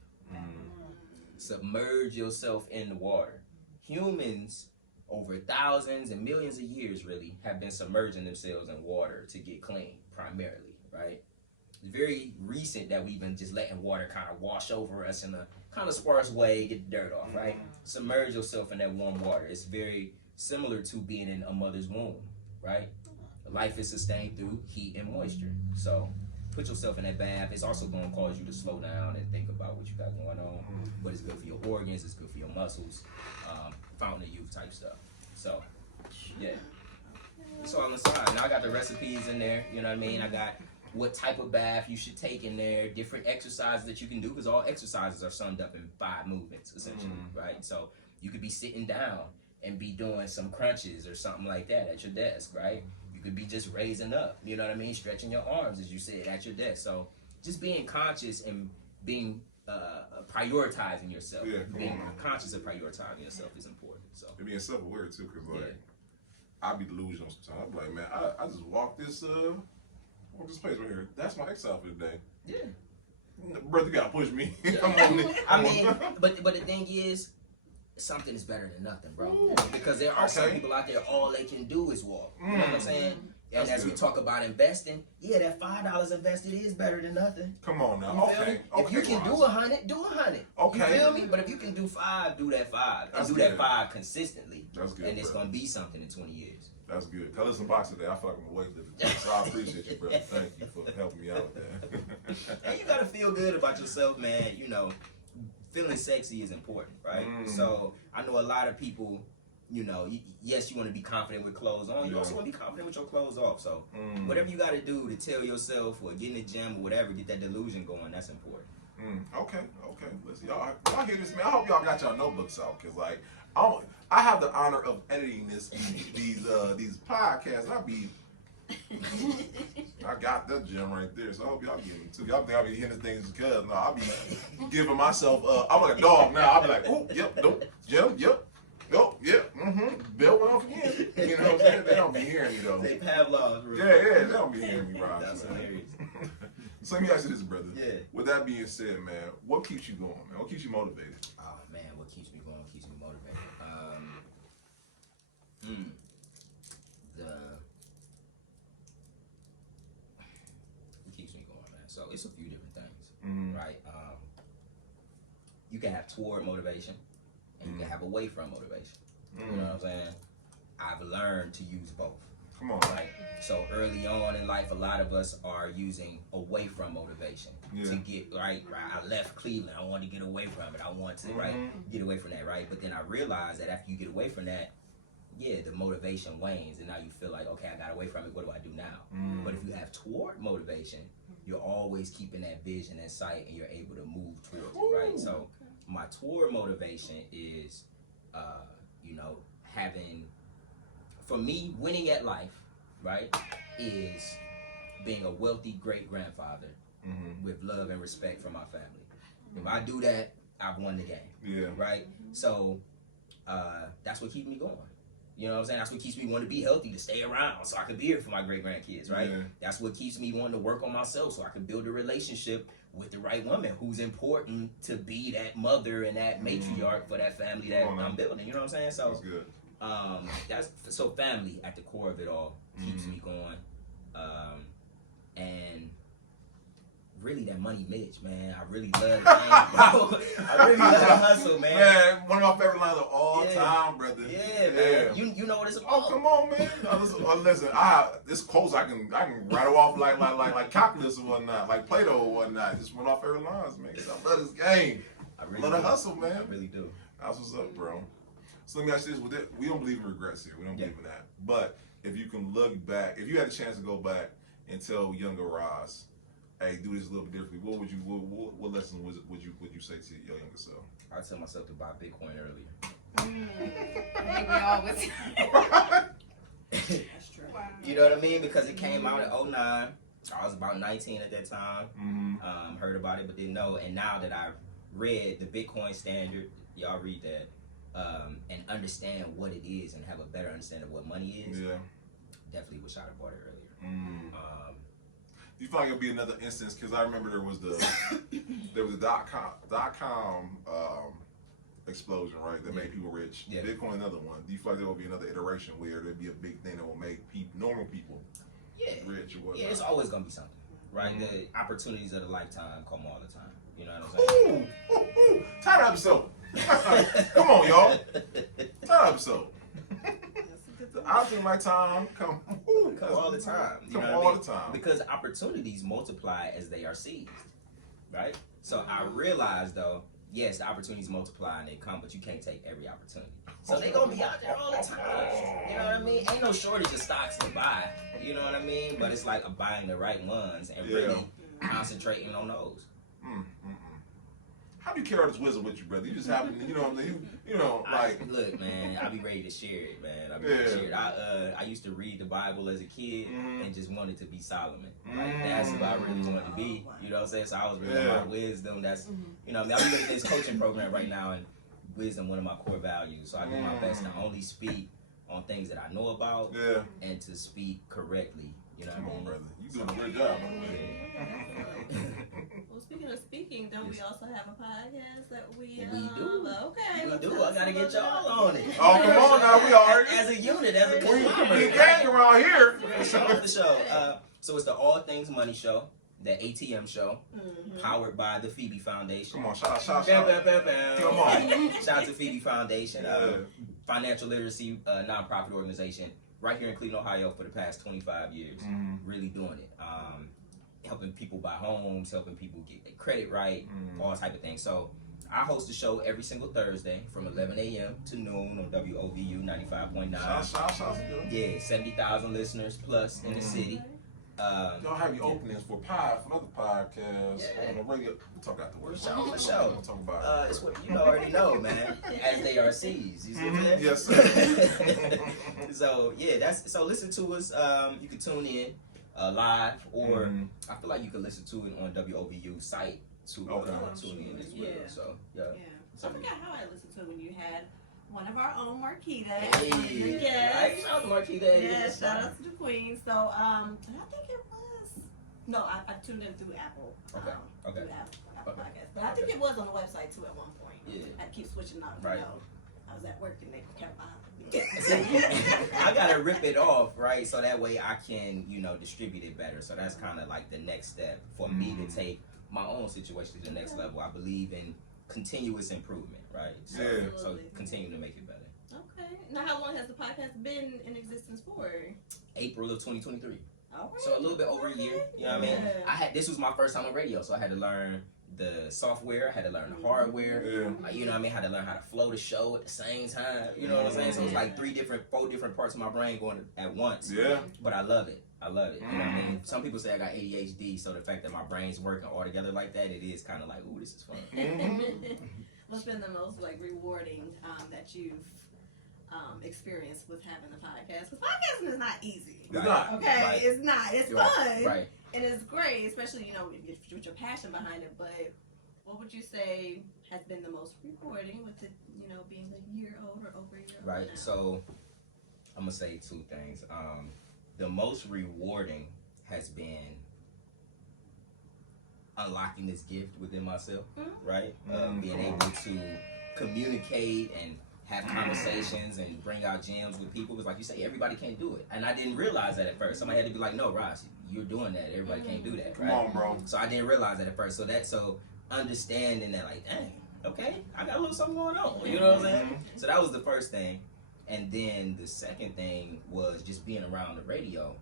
Submerge yourself in the water. Humans, over thousands and millions of years, really, have been submerging themselves in water to get clean, primarily, right? It's very recent that we've been just letting water kind of wash over us in a kind of sparse way, get the dirt off, right? Submerge yourself in that warm water. It's very similar to being in a mother's womb, right? Life is sustained through heat and moisture. So put yourself in that bath. It's also going to cause you to slow down and think about what you got going on. But it's good for your organs. It's good for your muscles. Fountain of youth type stuff. So, yeah. It's all inside. Now I got the recipes in there. You know what I mean? I got what type of bath you should take in there, different exercises that you can do, because all exercises are summed up in 5 movements, essentially, right? So you could be sitting down and be doing some crunches or something like that at your desk, right? You could be just raising up, you know what I mean? Stretching your arms, as you said, at your desk. So just being conscious and being prioritizing yourself, being conscious of prioritizing yourself is important. So and being self-aware too, because like I be delusional sometimes. I'm like, man, I just walk this place right here. That's my exercise for the day. Yeah, brother, you gotta push me. I mean, but the thing is, something is better than nothing, bro. Because there are some people out there, all they can do is walk. You know what I'm saying? And as we talk about investing, that $5 invested is better than nothing. Come on now. Okay. If you can do 100, do 100. Okay. You feel me? But if you can do 5, do that 5. And do that 5 consistently. That's good. And it's gonna be something in 20 years. That's good. Cause listen, boxing today, I fucking weightlifting. So I appreciate you, brother. Thank you for helping me out with that. And you gotta feel good about yourself, man. You know, feeling sexy is important, right? So I know a lot of people, you know, yes, you want to be confident with clothes on. You also want to be confident with your clothes off. So whatever you got to do to tell yourself or get in the gym or whatever, get that delusion going, that's important. Okay. Listen, y'all hear this, man? I hope y'all got y'all notebooks out, cause like I have the honor of editing these podcasts. I got that gym right there, so I hope y'all get them too. Y'all think I'll be hitting things because no, I'll be giving myself. I'm like a dog now. I'll be like, oh, yep, nope, gym, yep. Oh, yeah, Bill went off again. You know what I'm saying? They don't be hearing me, though. They Pavlov's. Yeah, they don't be hearing me, Rob. That's hilarious. So let me ask you this, brother. Yeah. With that being said, man, what keeps you going, man? What keeps you motivated? Oh, man, what keeps me going, keeps me motivated? What keeps me going, man? So it's a few different things, right? You can have toward motivation. And you can have away from motivation. You know what I'm saying? I've learned to use both. Come on. Right? So early on in life, a lot of us are using away from motivation to get, right? I left Cleveland. I want to get away from it. I want to, get away from that, right? But then I realized that after you get away from that, the motivation wanes. And now you feel like, okay, I got away from it. What do I do now? But if you have toward motivation, you're always keeping that vision in sight and you're able to move towards it, right? So my toward motivation is, you know, having, for me, winning at life, right, is being a wealthy great-grandfather with love and respect for my family. If I do that, I've won the game, right? So that's what keeps me going. You know what I'm saying? That's what keeps me wanting to be healthy, to stay around so I can be here for my great-grandkids, right? That's what keeps me wanting to work on myself so I can build a relationship with the right woman who's important to be that mother and that matriarch for that family that I'm building. You know what I'm saying? So that's good. So family at the core of it all keeps me going. And really that money Mitch, man. I really love it, bro. I really love the hustle, man. Man, one of my favorite lines of all time, brother. Yeah, man. You know what it's about. Oh, come on, man. Listen, this quotes I can rattle off like calculus or whatnot, like Plato or whatnot. Just one of my favorite lines, man. I love this game. I really love the hustle, man. I really do. That's what's up, bro. So let me ask you this: we don't believe in regrets here. We don't believe in that. But if you can look back, if you had a chance to go back and tell younger Ras, hey, do this a little bit differently, what lesson would you say to your younger self? I'd tell myself to buy Bitcoin earlier. I think we always. That's true. Wow. You know what I mean? Because it came out in 2009. I was about 19 at that time. Heard about it, but didn't know. And now that I've read the Bitcoin standard, y'all read that, and understand what it is and have a better understanding of what money is, definitely wish I'd have bought it earlier. You feel like it'll be another instance? Because I remember there was the dot-com explosion, right? That made people rich. Yeah. Bitcoin, another one. Do you feel like there will be another iteration where there'll be a big thing that will make normal people rich or whatnot? Yeah, it's always gonna be something, right? The opportunities of a lifetime come all the time. You know what I'm saying? Ooh. Time episode. Come on, y'all. Time episode. I think my time come all the time. You know all what I mean? the time. Because opportunities multiply as they are seized, right? So I realized though, yes, the opportunities multiply and they come, but you can't take every opportunity. So they gonna be out there all the time. You know what I mean? Ain't no shortage of stocks to buy. You know what I mean? But it's like buying the right ones and really concentrating on those. How do you carry all this wisdom with you, brother? You just happen to, you know what I mean? You know, like... Look, man, I be ready to share it, man. I be ready to share it. I used to read the Bible as a kid and just wanted to be Solomon. Like, that's who I really wanted to be. You know what I'm saying? So I was reading my wisdom. That's, you know what I mean? I'm looking at this coaching program right now, and wisdom, one of my core values. So I do my best to only speak on things that I know about and to speak correctly. You know what I mean? Come on, brother. You doing a great job, by the way. Well, speaking of speaking, don't we also have a podcast that we do. Okay. We do. I gotta get y'all on it. Oh, come on now. We are. As a unit, as a We conglomerate. gang around here. The show. So it's the All Things Money Show, the ATM show, powered by the Phoebe Foundation. Come on, shout. Come on. Shout out to Phoebe Foundation, financial literacy nonprofit organization right here in Cleveland, Ohio for the past 25 years. Really doing it. Helping people buy homes, helping people get their credit right, all type of things. So I host the show every single Thursday from 11 a.m. to noon on WOVU 95.9. Shout. Yeah, 70,000 listeners plus in the city. Y'all have your openings for other podcasts on the radio. We'll talk afterwards. For sure. We'll talk about It's what you already know, man. As they are seized. You see what I'm saying? Yes, sir. So yeah, so listen to us. You can tune in live, or I feel like you can listen to it on WOVU site to tune in as well. So I forgot how I listened to it when you had one of our own, Marquita. Right? Shout out to Marquita. Yeah, shout out to the queen. So I think it was I tuned in through Apple. Okay. Through Apple Podcast. But I think it was on the website too at one point. Yeah. I keep switching out. Right. You know, I was at work and they kept behind. I gotta rip it off, right? So that way I can, distribute it better. So that's kind of like the next step for me to take my own situation to the next level. I believe in continuous improvement, right? So continue to make it better. Okay. Now, how long has the podcast been in existence for? April of 2023. All right. So a little bit over a year. You know what I mean? This was my first time on radio, so I had to learn the software, I had to learn the hardware. You know what I mean? I had to learn how to flow the show at the same time. You know what I'm saying? So it's like 4 different parts of my brain going at once. Yeah. But I love it. You know what I mean? Some people say I got ADHD, so the fact that my brain's working all together like that, it is kind of like, ooh, this is fun. What's been the most rewarding that you've experienced with having a podcast? Because podcasting is not easy. It's not. Okay, Right. it's not. It's fun. Right. And it's great, especially, with your passion behind it. But what would you say has been the most rewarding with it, being a year old or over a year old? Right. Now? So I'm going to say 2 things. The most rewarding has been unlocking this gift within myself, right? Being able to communicate and have conversations and bring out gems with people. Because like you say, everybody can't do it. And I didn't realize that at first. Somebody had to be like, no, Ras, you're doing that. Everybody can't do that, right? Come on, bro. So I didn't realize that at first. So understanding that, like, dang, okay, I got a little something going on. You know what I'm saying? So that was the first thing. And then the second thing was just being around the radio.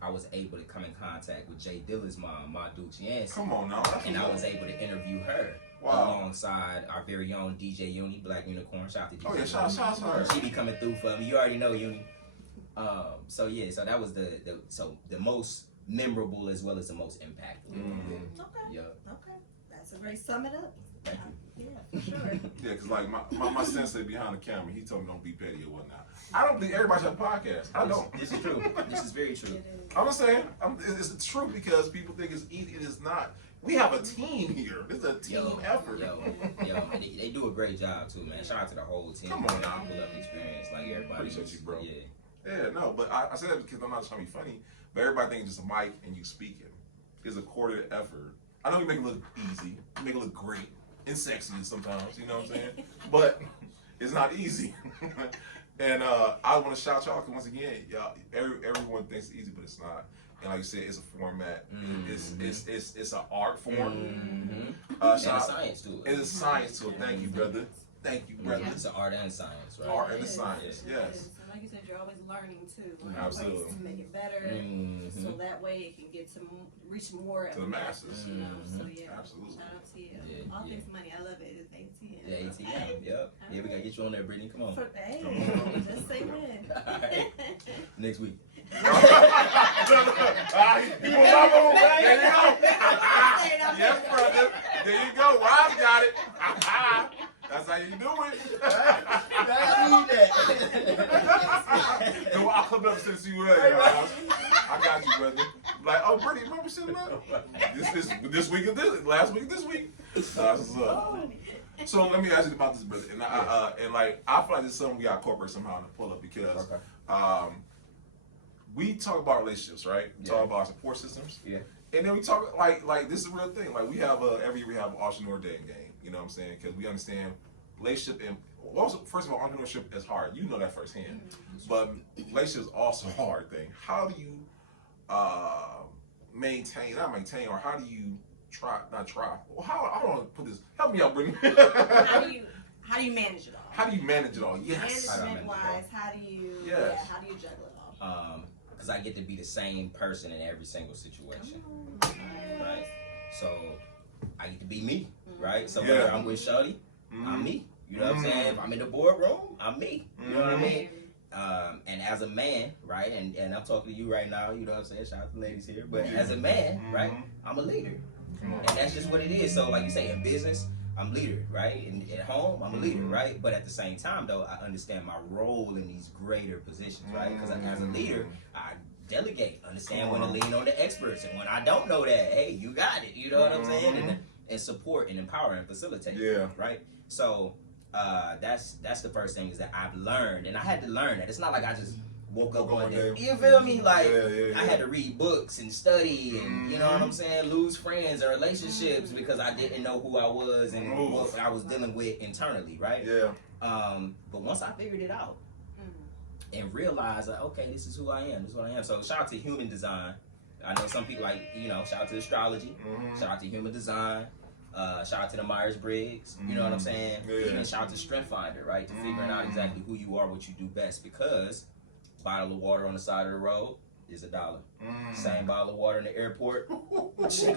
I was able to come in contact with Jay Dilla's mom, Ma Duchiansi. Come on now. And I was able to interview her alongside our very own DJ Uni, Black Unicorn. Shout out to DJ. Oh yeah, shout out to her. She be coming through for me. You already know Uni. So that was the most memorable as well as the most impactful. Okay. Yeah. Okay. That's a great sum it up. Thank you. Yeah, for sure. Yeah, because like my sensei behind the camera, he told me don't be petty or whatnot. I don't believe everybody should have a podcast. I don't. This is true. This is very true. I'm just saying, it's true because people think it's easy. It is not. We have a team here. This is a team effort. And they do a great job too, man. Shout out to the whole team. Come on now. Pull up experience like everybody. Appreciate you, bro. Yeah. Yeah, no, but I said that because I'm not trying to be funny, but everybody thinks it's just a mic and you speaking. is a coordinated effort. I know you make it look easy, you make it look great and sexy sometimes, you know what I'm saying? But it's not easy. And I want to shout y'all because once again, y'all, everyone thinks it's easy, but it's not. And like you said, it's a format. It's an art form. And a science to it. It's a science to it. Thank you, brother. Thank you, brother. It's an art and science, right? Art and the science, yes. And like you said, you're always learning too. Absolutely. Ways to make it better, so that way it can get to reach more To the masses. You know, so yeah. Absolutely. Shout out to you. Yeah, All yeah. things money, I love it. It's ATM. Yeah, ATM. Yep. Yeah, we gotta get you on there, Brittany. Come on. Hey, just say when. All right. Next week. You put my move. There you go. Yes, brother. There you go. Rob got it. That's how you do it. No, I'll come up since you earlier. I got you, brother. Like, oh, Brittany, remember sitting up? This week and this last week and this week. So let me ask you about this, brother. And I feel like this is something we got to incorporate somehow to pull up because we talk about relationships, right? We talk about support systems. Yeah. And then we talk like this is a real thing. Like we have every year we have an entrepreneur dating game. You know what I'm saying? Because we understand relationship and also first of all entrepreneurship is hard. You know that firsthand. But relationship is also a hard thing. How do you maintain or how do you not try? Well, how I don't want to put this. Help me out, Brittany. How do you manage it all? How do you manage it all? Yes. Management wise, how do you how do you juggle it all? Because I get to be the same person in every single situation, right? So I get to be me, right? So whether I'm with Shawty, I'm me. You know what I'm saying? If I'm in the boardroom, I'm me. You know what I mean? And as a man, right? And I'm talking to you right now. You know what I'm saying? Shout out to the ladies here. But as a man, right? I'm a leader, and that's just what it is. So like you say, in business, I'm leader, right? And at home, I'm a leader, right? But at the same time, though, I understand my role in these greater positions, right? Because as a leader, I delegate, understand when to lean on the experts, and when I don't know that, hey, you got it. You know what I'm saying? And support and empower and facilitate, right? So that's the first thing is that I've learned, and I had to learn that. It's not like I just woke up one day. You feel me? Like I had to read books and study, and you know what I'm saying, lose friends and relationships because I didn't know who I was and what I was dealing with internally, right? But once I figured it out and realized, like, okay, this is who I am. This is what I am. So shout out to human design. I know some people like, you know, shout out to astrology. Shout out to human design. Shout out to the Myers-Briggs, you know what I'm saying? Even shout out to Strength Finder, right? To figuring out exactly who you are, what you do best, because bottle of water on the side of the road is $1. Same bottle of water in the airport,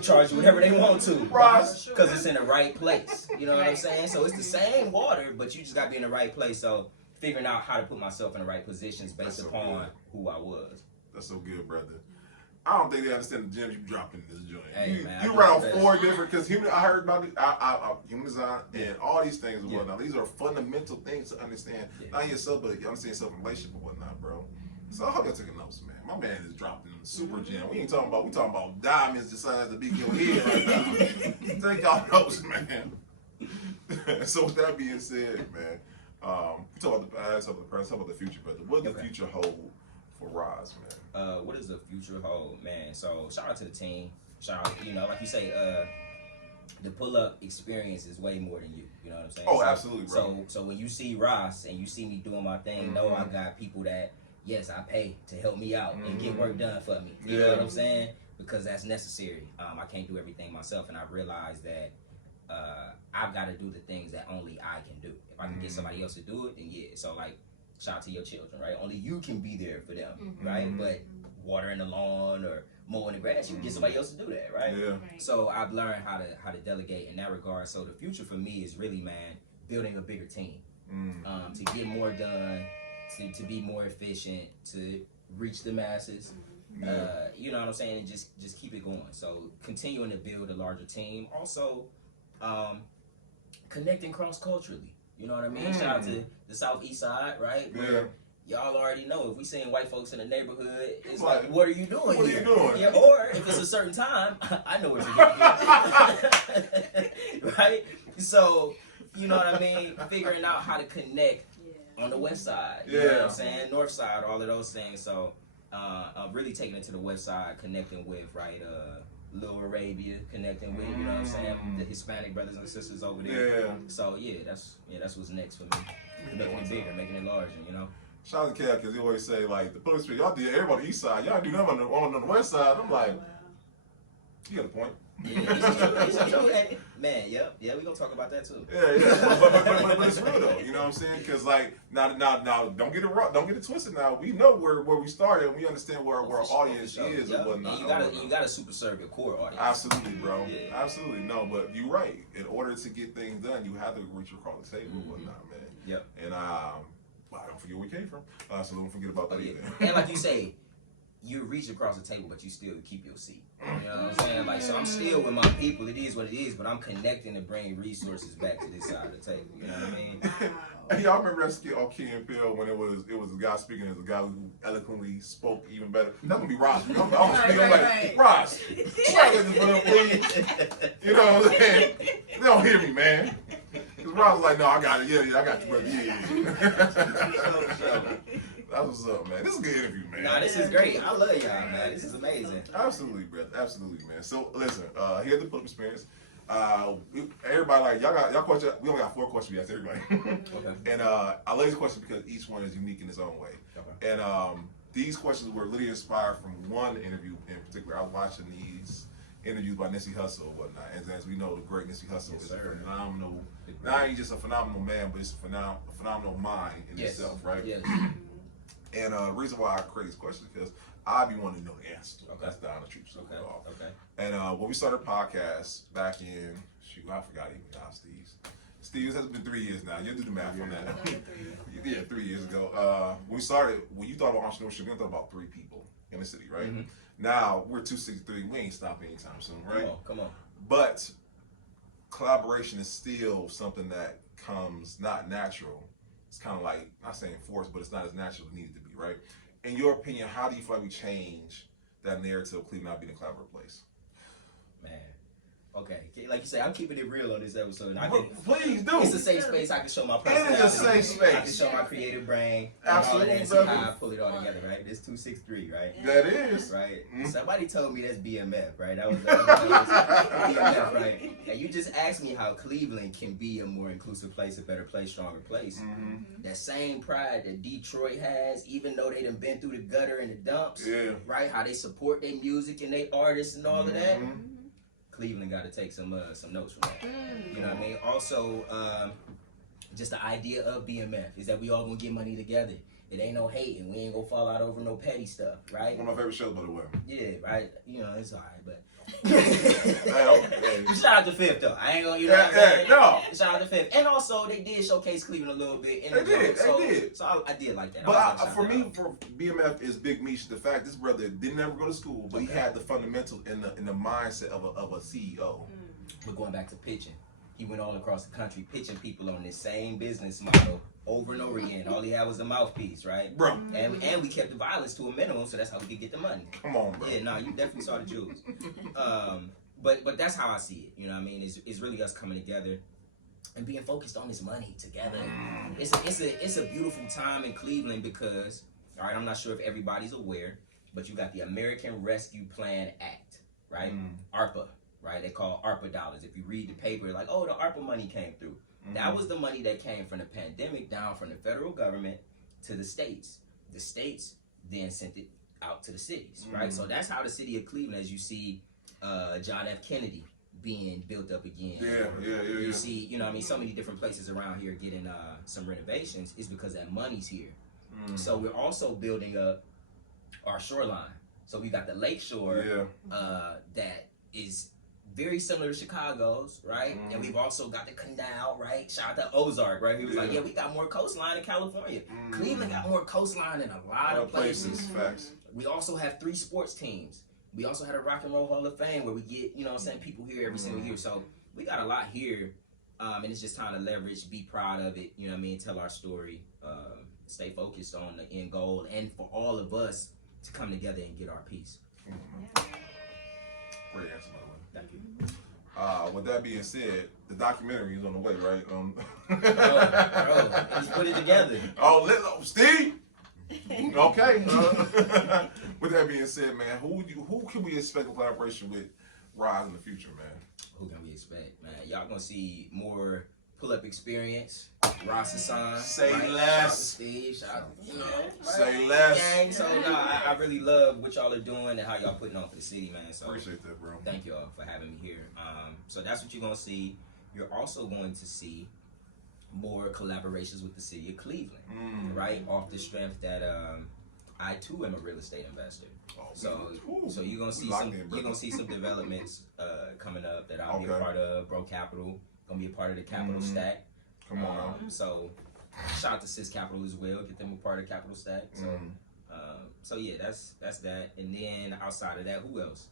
charge you whatever they want to, because it's in the right place. You know what I'm saying? So it's the same water, but you just got to be in the right place. So figuring out how to put myself in the right positions based upon who I was. That's so good, brother. I don't think they understand the gems you dropping in this joint. Hey, man, you around 4 different, because I heard about it, human design and all these things and whatnot. These are fundamental things to understand, not yourself, but you understand yourself in relationship and whatnot, bro. So I hope y'all taking notes, man. My man is dropping the super gem. We talking about diamonds the size of the big your head right now. Take y'all notes, man. So with that being said, man, we talk about the past, talk about the present, talk about the future, brother. What does the future hold for Ras, man? What does the future hold, man? So shout out to the team. Shout out, you know, like you say, the pull-up experience is way more than you. You know what I'm saying? Oh, absolutely, bro. So when you see Ras and you see me doing my thing, know I got people that, yes, I pay to help me out and get work done for me. You know what I'm saying? Because that's necessary. I can't do everything myself, and I realized that I've got to do the things that only I can do. If I can get somebody else to do it, then yeah. So like, shout out to your children, right? Only you can be there for them, right? But watering the lawn or mowing the grass, you can get somebody else to do that, right? So I've learned how to delegate in that regard. So the future for me is really, man, building a bigger team, to get more done, to be more efficient, to reach the masses. You know what I'm saying? And just keep it going. So continuing to build a larger team. Also, connecting cross-culturally. You know what I mean? Shout out to the Southeast Side, right? Where y'all already know if we seeing white folks in the neighborhood, it's like, what are you doing What here? are you doing? Yeah, or if it's a certain time, I know what you're doing. Right? So, you know what I mean? Figuring out how to connect on the west side. You know what I'm saying? North side, all of those things. So, I'm really taking it to the west side, connecting with, right, Little Arabia, connecting with, you know what I'm saying, the Hispanic brothers and sisters over there. Yeah. So that's what's next for me. Making it bigger, making it larger, you know. Shout out to Cat, because he always say, like, the police, y'all did everybody on the east side. Y'all do nothing on the west side. I'm like, you got a point. Yeah, it's true. Man, yeah, we gonna talk about that too. Yeah. But it's real though, you know what I'm saying? Because like now, don't get it wrong, don't get it twisted. Now we know where we started, and we understand where our audience is and whatnot. And you gotta super serve your core audience. Absolutely, bro. Yeah. Absolutely, no. But you're right. In order to get things done, you have to reach across the table and whatnot, man. Yep. And well, don't forget where we came from. So don't forget about that either. And like you say, you reach across the table, but you still keep your seat. You know what I'm saying? Like, so I'm still with my people. It is what it is, but I'm connecting to bring resources back to this side of the table. You know what I mean? Y'all remember that skit on Key and Peele when it was a guy speaking as a guy who eloquently spoke even better. That's gonna be Ross. I'm like, Ross, try this for them, please. You know what I'm saying? They don't hear me, man. Because Ross was like, no, I got it. Yeah, I got you, brother. Yeah. That's what's up, man. This is a good interview, man. Nah, this is great. I love y'all, man. This is amazing. Absolutely, brother. Absolutely, man. So listen, here's the Pull-Up Experience. Everybody, like, y'all question. We only got 4 questions we asked everybody. Okay. And I love these questions because each one is unique in its own way. Okay. And these questions were literally inspired from one interview in particular. I was watching these interviews by Nipsey Hussle and whatnot. And as we know, the great Nipsey Hussle is a phenomenal, not only just a phenomenal man, but it's a phenomenal mind in itself, right? Yes. And the reason why I create these questions is because I be wanting to know the answer. Okay. That's down the truth. So Okay. And when we started podcast back in, I forgot even now, Steve, it has been 3 years now. You do the math on that. Yeah, 3 years ago. When we started, when you thought about entrepreneurship, you thought about 3 people in the city, right? Mm-hmm. Now we're 263. We ain't stopping anytime soon, right? Come on. But collaboration is still something that comes not natural. It's kind of like, not saying forced, but it's not as natural as it needed to be, right? In your opinion, how do you feel like we change that narrative of Cleveland not being a collaborative place? Man. Okay, like you say, I'm keeping it real on this episode. Please do. It's a safe space. I can show my personality. It is a safe space. I can show my creative brain. Absolutely, and brother. how I pull it all together, right? It's 263, right? That is. Right. Mm-hmm. Somebody told me that's BMF, right? That was BMF, right? And you just asked me how Cleveland can be a more inclusive place, a better place, stronger place. Mm-hmm. That same pride that Detroit has, even though they done been through the gutter and the dumps, right? How they support their music and their artists and all of that. Cleveland got to take some notes from that. You know what I mean? Also, just the idea of BMF is that we all gonna get money together. It ain't no hating. We ain't gonna fall out over no petty stuff, right? One of my favorite shows, by the way. Yeah, right. You know, it's alright, but okay. Shout out to Fifth though. I ain't gonna, you know. No. Shout out to Fifth, and also they did showcase Cleveland a little bit. They did. So I did like that. But for me, for BMF is Big Meech. The fact this brother didn't ever go to school, but he had the fundamentals in the mindset of a CEO. But going back to pitching, he went all across the country pitching people on this same business model over and over again. All he had was a mouthpiece, right? Bro. And we kept the violence to a minimum, so that's how we could get the money. Come on, bro. Yeah, no, you definitely saw the jewels. But that's how I see it. You know what I mean? It's really us coming together and being focused on this money together. It's a beautiful time in Cleveland because, all right, I'm not sure if everybody's aware, but you got the American Rescue Plan Act, right? ARPA, right? They call ARPA dollars. If you read the paper, like, oh, the ARPA money came through. That was the money that came from the pandemic down from the federal government to the states. The states then sent it out to the cities, right? So that's how the city of Cleveland, as you see John F. Kennedy being built up again. You see, you know what I mean, so many different places around here getting some renovations is because that money's here. So we're also building up our shoreline. So we got the lake shore that is very similar to Chicago's, right? And we've also got the canal, right? Shout out to Ozark, right? He was like, we got more coastline in California. Cleveland got more coastline in a lot of places. Facts. We also have 3 sports teams. We also had a Rock and Roll Hall of Fame where we get, you know what I'm saying, people here every single year. So we got a lot here. And it's just time to leverage, be proud of it, you know what I mean, tell our story, stay focused on the end goal, and for all of us to come together and get our piece. Great answer, by the way. Thank you. With that being said, the documentary is on the way, right? Bro, let's put it together. Steve. Okay. With that being said, man, who can we expect a collaboration with rise in the future, man? Who can we expect, man? Y'all gonna see more pull-up experience. Ras Asan. Say right? less. Shout out to Steve. Shout out, you know. Say less. Gang. So no, I really love what y'all are doing and how y'all putting on for the city, man. So Appreciate that, bro. thank y'all for having me here. So that's what you're gonna see. You're also going to see more collaborations with the city of Cleveland, right? Off the strength that I too am a real estate investor. Oh, So you're gonna see some developments coming up that I'll be a Okay. part of. Breux Capital gonna be a part of the Capital Stack. Come on now. So shout out to Sis Capital as well. Get them a part of Capital Stack. So yeah, that's that. And then outside of that, who else?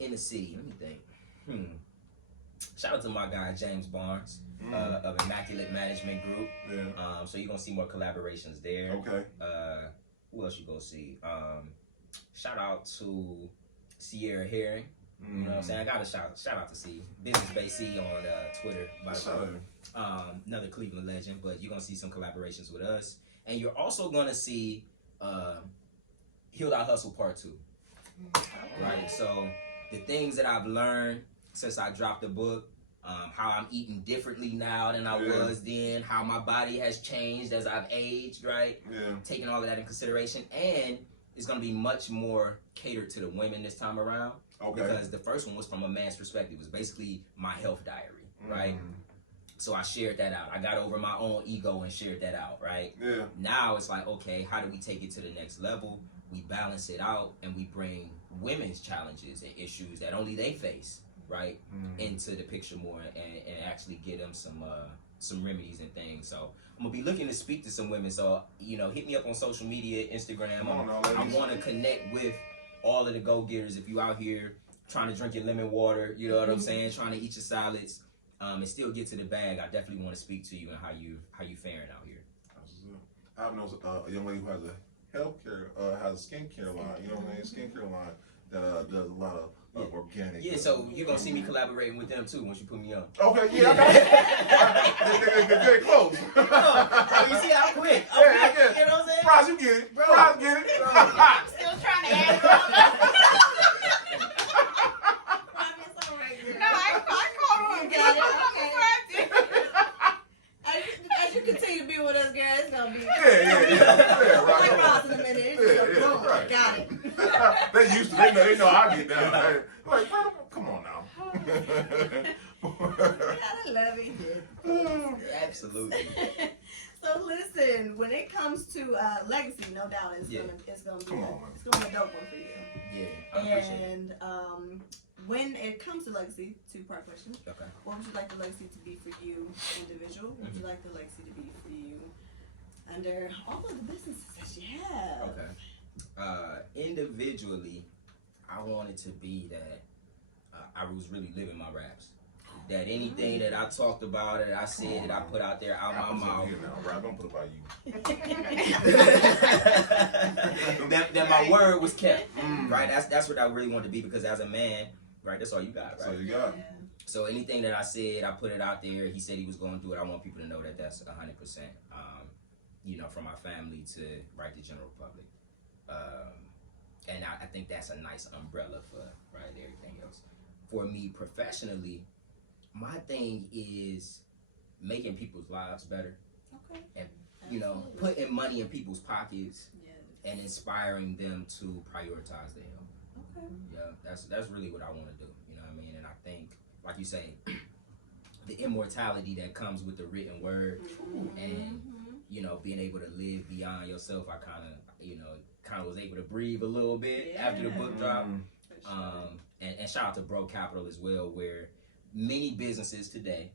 In the city, let me think. Shout out to my guy James Barnes of Immaculate Management Group. Yeah. So you're gonna see more collaborations there. Okay. Who else you gonna see? Shout out to Sierra Herring. You know what I'm saying? I gotta shout out to C. Business Bay C on Twitter, by the way. Another Cleveland legend, but you're gonna see some collaborations with us. And you're also gonna see Heal Our Hustle Part 2. Right? So the things that I've learned since I dropped the book, how I'm eating differently now than I was then, how my body has changed as I've aged, right? Yeah. Taking all of that in consideration. And it's gonna be much more catered to the women this time around. Okay. Because the first one was from a man's perspective. It was basically my health diary, right? So I shared that out. I got over my own ego and shared that out, right? Yeah. Now it's like, okay, how do we take it to the next level? We balance it out and we bring women's challenges and issues that only they face, right, into the picture more and actually get them some remedies and things. So I'm gonna be looking to speak to some women. So hit me up on social media, Instagram. I want to connect with all of the go-getters. If you out here trying to drink your lemon water, you know what I'm saying, trying to eat your salads, and still get to the bag, I definitely want to speak to you and how you faring out here. I know a young lady who has a healthcare, has a skincare line. You know what I mean? Skincare line that does a lot of organic. Yeah, so you're gonna see me collaborating with them too once you put me on. Okay, yeah, I got it. They're very close. You see how quick? Yeah. You know what I'm saying? Ross, you get it. Ross, get it. I'm still trying to add it on. No, I caught on. Got it. Okay. As you continue to be with us, girl, it's gonna be Yeah, right. like Ross in a minute. It's just Yeah, boom, right. got it. They used to. They know I get down. Like, come on now. I love it. Absolutely. So listen, when it comes to legacy, no doubt it's gonna be it's gonna be a dope one for you. Yeah, I appreciate it. And when it comes to legacy, two-part question. Okay. What would you like the legacy to be for you, individual? What would you like the legacy to be for you under all of the businesses that you have? Okay. Individually, I want it to be that I was really living my raps. That anything that I talked about, that I said, that I put out there out my mouth. Right, don't put it by you. that my word was kept. Right? That's what I really want to be, because as a man, right, that's all you got, right? That's all you got. So anything that I said, I put it out there. He said he was going to do it. I want people to know that that's 100%. From my family to the general public. And I think that's a nice umbrella for everything else. For me professionally, my thing is making people's lives better. Okay. And putting money in people's pockets and inspiring them to prioritize their health. Okay. Yeah, that's really what I want to do. You know what I mean? And I think, like you say, the immortality that comes with the written word and being able to live beyond yourself, I kind of was able to breathe a little bit after the book dropped. And shout out to Breux Captial as well, where many businesses today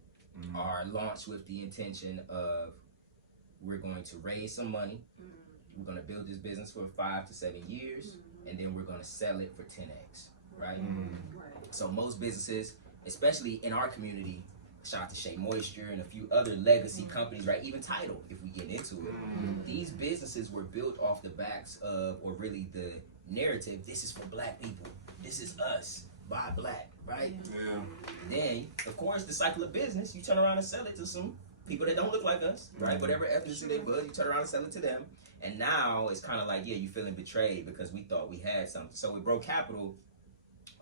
are launched with the intention of, we're going to raise some money, we're going to build this business for 5 to 7 years, and then we're going to sell it for 10x, right? So most businesses, especially in our community, shout out to Shea Moisture and a few other legacy companies, right? Even Tidal, if we get into it. These businesses were built off the backs of, or really the narrative, this is for black people. This is us, by black, right? Yeah. Then, of course, the cycle of business, you turn around and sell it to some people that don't look like us, right? Whatever ethnicity they was, you turn around and sell it to them. And now it's kind of like, you feeling betrayed because we thought we had something. So with Breux Captial,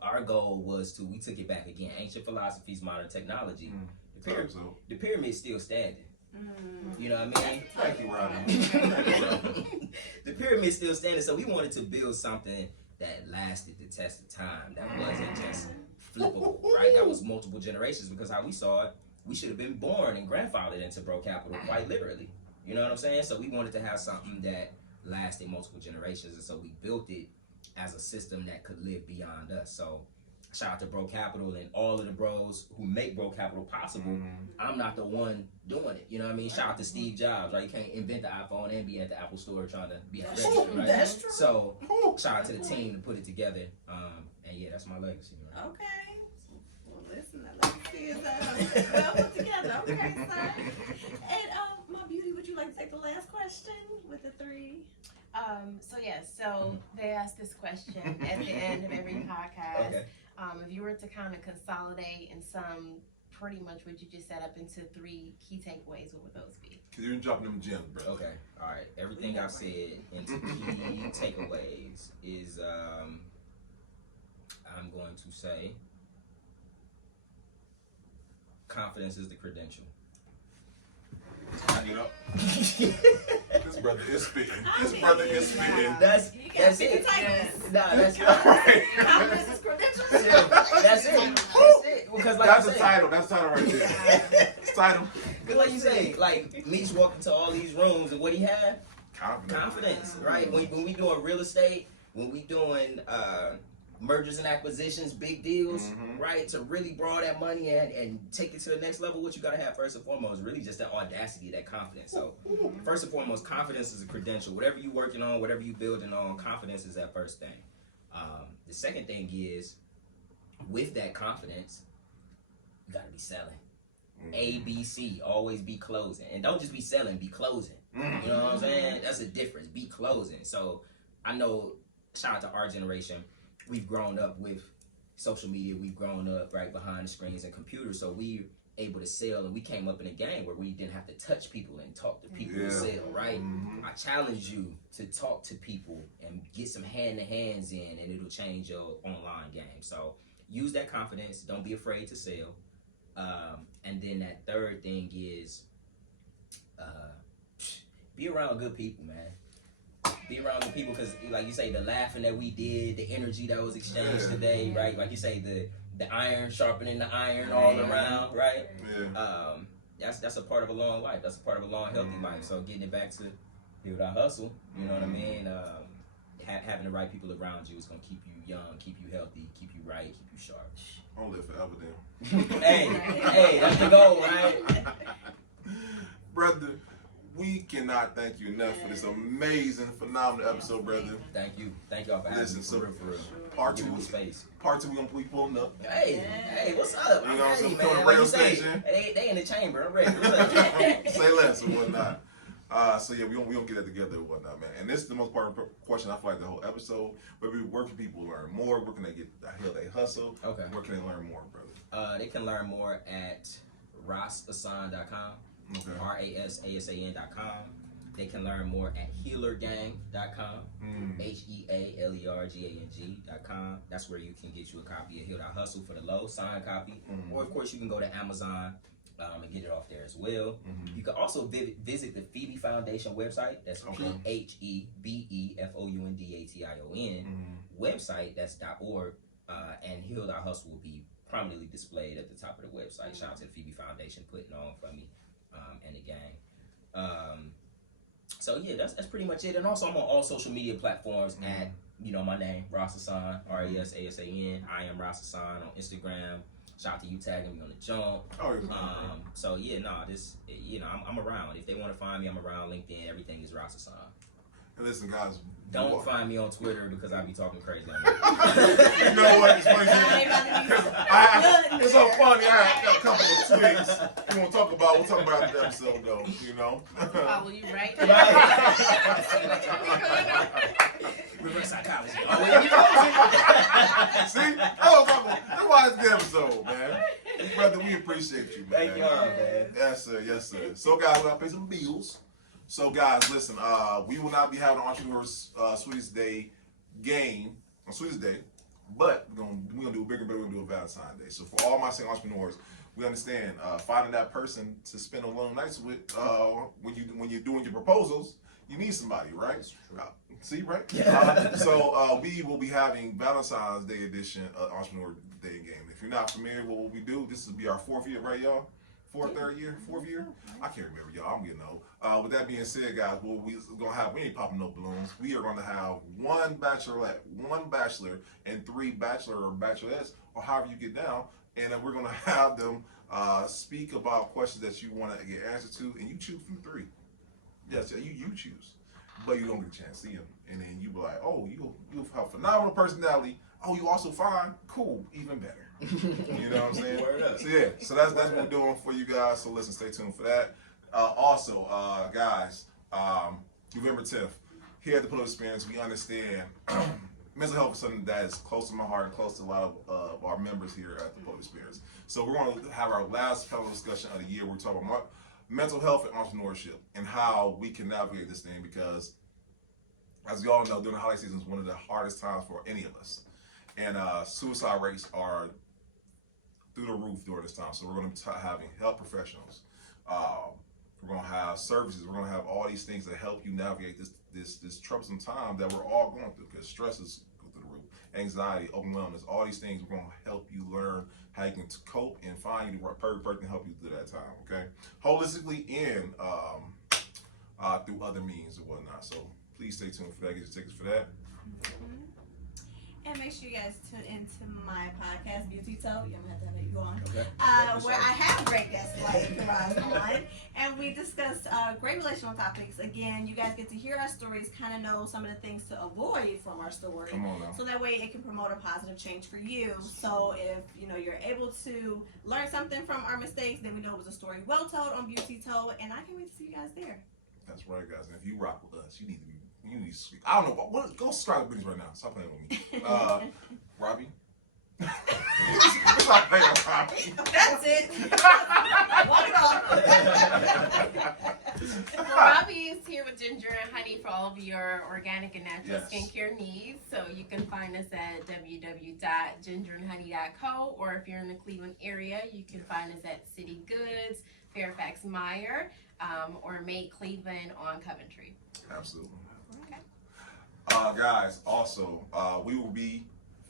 our goal was we took it back again. Ancient philosophies, modern technology. The pyramid's still standing. You know what I mean? Thank you, Robbie. The pyramid's still standing, so we wanted to build something that lasted the test of time, that wasn't just flippable, right? That was multiple generations, because how we saw it, we should have been born and grandfathered into Breux Captial quite literally. You know what I'm saying? So we wanted to have something that lasted multiple generations, and so we built it as a system that could live beyond us. So shout out to Breux Captial and all of the bros who make Breux Captial possible. I'm not the one doing it. You know what I mean? Shout out to Steve Jobs, right? You can't invent the iPhone and be at the Apple store trying to be a register, right? That's true. So shout out to the team to put it together. And yeah, that's my legacy. Right? Okay. Well, listen, the legacy is well put together. Okay, sir. And my beauty, would you like to take the last question with the 3? So they ask this question at the end of every podcast. Okay. If you were to kind of consolidate and sum pretty much what you just set up into 3 key takeaways, what would those be? Because you're dropping them gems, bro. Okay. All right. Everything I've said into key takeaways is I'm going to say confidence is the credential. You know? This brother is spitting. This brother is spitting. That's it. Nah, that's right. Confidence is credentials. That's it. Because like That's you the say, title. That's the title right there. It's title. because like you say, like Meech walked into all these rooms and what he had? Confidence. Confidence, right? When we doing real estate, when we doing mergers and acquisitions, big deals, right? To really draw that money and take it to the next level, what you gotta have first and foremost, really just that audacity, that confidence. So first and foremost, confidence is a credential. Whatever you working on, whatever you building on, confidence is that first thing. The second thing is, with that confidence, you gotta be selling. ABC, always be closing. And don't just be selling, be closing. You know what I'm saying? That's the difference, be closing. So I know, shout out to our generation, we've grown up with social media, we've grown up right behind the screens and computers, so we're able to sell, and we came up in a game where we didn't have to touch people and talk to people and sell, right? I challenge you to talk to people and get some hand-to-hands in, and it'll change your online game. So use that confidence, don't be afraid to sell. And then that third thing is be around good people, man. Be around the people, because like you say, the laughing that we did, the energy that was exchanged today, right? Like you say, the iron sharpening the iron all around, right? That's a part of a long life. That's a part of a long, healthy life. So getting it back to build our hustle, you know what I mean? Having the right people around you is going to keep you young, keep you healthy, keep you right, keep you sharp. I'll live forever then. hey, that's the goal, right? Brother, we cannot thank you enough for this amazing, phenomenal episode, brother. Thank you y'all for having me. For real. Part 2, space. Part 2, we're gonna be pulling up. Hey, what's up? You know what I'm saying? Man. From the Like radio you say, station. they in the chamber. I'm ready. What's up? Say less or whatnot. So yeah, we gonna get that together and whatnot, man. And this is the most important question I feel like the whole episode. Where can people learn more? Where can they get the hell they hustle? Okay. Where can they learn more, brother? They can learn more at rasasan.com. Okay. rasasan.com. They can learn more at healergang.com. healergang.com. That's where you can get you a copy of Heal Thy Hustle for the low, signed copy. Or of course you can go to Amazon and get it off there as well. You can also visit the Phoebe Foundation website. That's PHEBEFOUNDATION website. That's .org. And Heal Thy Hustle will be prominently displayed at the top of the website. Shout out to the Phoebe Foundation putting on for me and the gang. So yeah, that's pretty much it. And also I'm on all social media platforms at, my name, Ras Asan, RASASAN. I am Ras Asan on Instagram. Shout out to you tagging me on the jump. So yeah, I'm around. If they want to find me, I'm around LinkedIn. Everything is Ras Asan. And listen, guys. Don't find me on Twitter because I be talking crazy. You know what? It's funny. It's so funny. I got a couple of tweets we want to talk about. We'll talk about the episode, though. You know. Follow you right Reverse psychology. See? That's why it's a good episode, man. Brother, we appreciate you, man. Thank y'all, man. Yes, sir. Yes, sir. So, guys, we got to pay some bills. So, guys, listen, we will not be having Entrepreneur's Sweetest Day game on Sweetest Day But we're gonna do a bigger, we're gonna do a Valentine's Day. So for all my single entrepreneurs, we understand finding that person to spend a long nights with when you're doing your proposals, you need somebody, right? See, right? So we will be having Valentine's Day edition of Entrepreneur Day Game. If you're not familiar with what we do, this will be our 4th year, right, y'all? Fourth year? I can't remember, y'all. I'm getting old. With that being said, guys, we ain't popping no balloons. We are gonna have one bachelorette, one bachelor, and 3 bachelor or bachelorettes, or however you get down, and then we're gonna have them speak about questions that you want to get answers to, and you choose from 3. Yes, you choose, but you don't get a chance to see them, and then you be like, oh, you have a phenomenal personality. Oh, you also fine, cool, even better. You know what I'm saying? So yeah, so that's what we're doing for you guys. So listen, stay tuned for that. Also, guys, November 10th, here at the Political Experience, we understand mental health is something that is close to my heart and close to a lot of our members here at the Political Experience. So we're going to have our last panel discussion of the year. We're talking about mental health and entrepreneurship and how we can navigate this thing, because as you all know, during the holiday season is one of the hardest times for any of us. And suicide rates are through the roof during this time. So we're going to be having health professionals. We're going to have services. We're going to have all these things that help you navigate this troublesome time that we're all going through, because stress is through the roof, anxiety, overwhelmness, all these things. We're going to help you learn how you can cope and find you the perfect person to help you through that time, okay? Holistically and through other means and whatnot. So please stay tuned for that. Get your tickets for that. And make sure you guys tune into my podcast, Beauty Toe. I'm gonna have to have you go on. Okay. Where I have great guests like Ras on, and we discuss great relational topics. Again, you guys get to hear our stories, kind of know some of the things to avoid from our story. Come on now. So that way it can promote a positive change for you. So if you're able to learn something from our mistakes, then we know it was a story well told on Beauty Toe, and I can't wait to see you guys there. That's right, guys. And if you rock with us, you need to be. I don't know. Go subscribe to business right now. Stop playing with me. Robbie? Stop playing with Robbie. That's it. Walk it off. Well, Robbie is here with Ginger and Honey for all of your organic and natural skincare needs. So you can find us at www.gingerandhoney.co, or if you're in the Cleveland area, you can find us at City Goods, Fairfax Meyer, or Made Cleveland on Coventry. Absolutely. Guys, also, we will be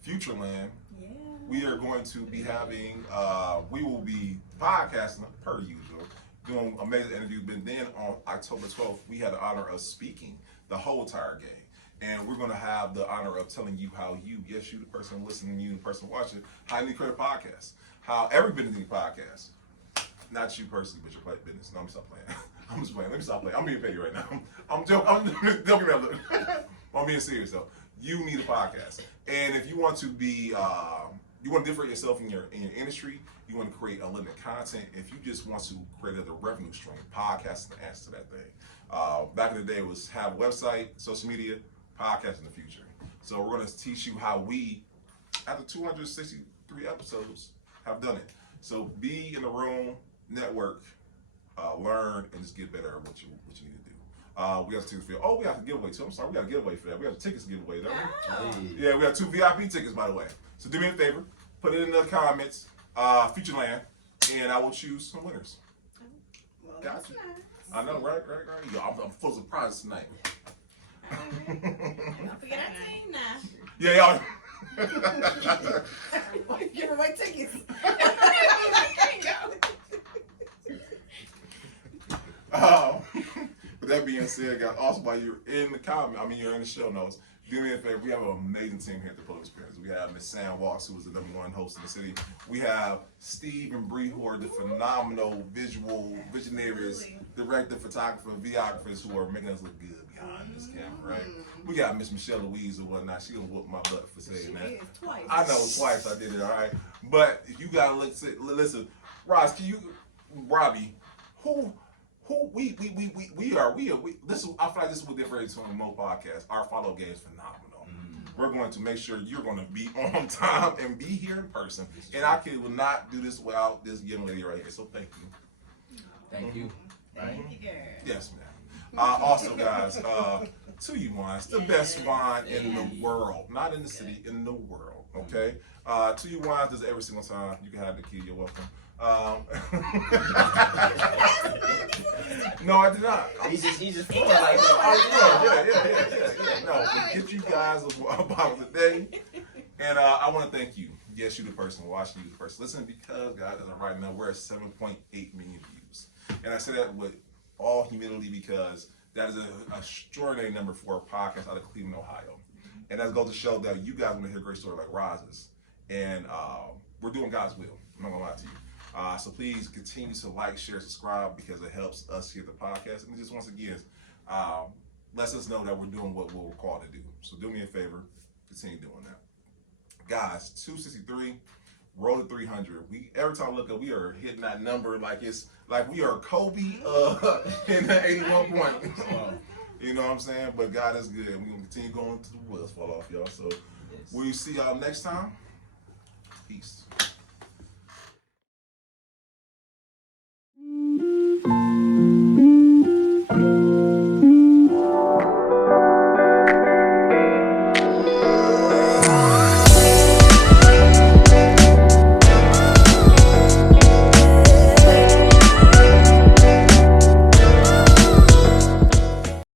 Futureland. Yeah. We are going to be having, we will be podcasting per usual, doing amazing interviews. But then on October 12th, we had the honor of speaking the whole entire game. And we're going to have the honor of telling you how you, yes, you, the person listening, you, the person watching, how you need to create a podcast. How every business needs a podcast. Not you personally, but your business. No, I'm stop playing. I'm just playing. Let me stop playing. I'm being petty right now. I'm joking. I'm being serious though. You need a podcast, and if you want to be, you want to differentiate yourself in your industry. You want to create unlimited content. If you just want to create another revenue stream, podcast is the answer to that thing. Back in the day, it was have a website, social media, podcast in the future. So we're going to teach you how we, after 263 episodes, have done it. So be in the room, network, learn, and just get better at what you need to do. We got tickets for you. Oh, we got a giveaway too. I'm sorry, we got a giveaway for that. We got tickets to give away, don't we? Oh. Yeah, we got 2 VIP tickets, by the way. So do me a favor, put it in the comments, Futureland, and I will choose some winners. Well, Gotcha. nice. I know, right? Yo, I'm full of surprises tonight. Don't forget our team now. Yeah, y'all. Give away tickets. With that being said, guys, also while you're in the you're in the show notes, do me a favor. We have an amazing team here at the Political Experience. We have Miss Sam Walks, who is the #1 host in the city. We have Steve and Bree, who are the phenomenal visual visionaries, director, photographer, videographers, who are making us look good behind this camera, right? We got Miss Michelle Louise and whatnot. She gonna whoop my butt for saying that. Twice. I know, twice I did it, all right? But if you gotta listen, Ross, can you, Robbie, we are this is, I feel like this is what differentiates from Mo podcast. Our follow game is phenomenal. We're going to make sure you're going to be on time and be here in person. And I will not do this without this young lady right here. So thank you. Thank you. Thank you, girl. Yes, ma'am. Also, guys, 2U Wines, the best wine in the world, not in the city, in the world. Okay. To you wines does every single time. You can have the key. You're welcome. No, I did not. He's just feeling like Yeah. No, but get you guys a bottle today. And I want to thank you. Yes, you the person watching, you the person listening, because God doesn't right now. We're at 7.8 million views. And I say that with all humility because that is an extraordinary number for a podcast out of Cleveland, Ohio. And that goes to show that you guys want to hear a great story like Ras's. And we're doing God's will. I'm not going to lie to you. So please continue to like, share, subscribe, because it helps us here at the podcast. And just once again, lets us know that we're doing what we're called to do. So do me a favor, continue doing that. Guys, 263, roll to 300. Every time I look up, we are hitting that number like it's like we are Kobe in the 81 point. You know what I'm saying? But God is good. We're going to continue going to the wheels fall off, y'all. So we'll see y'all next time. Peace.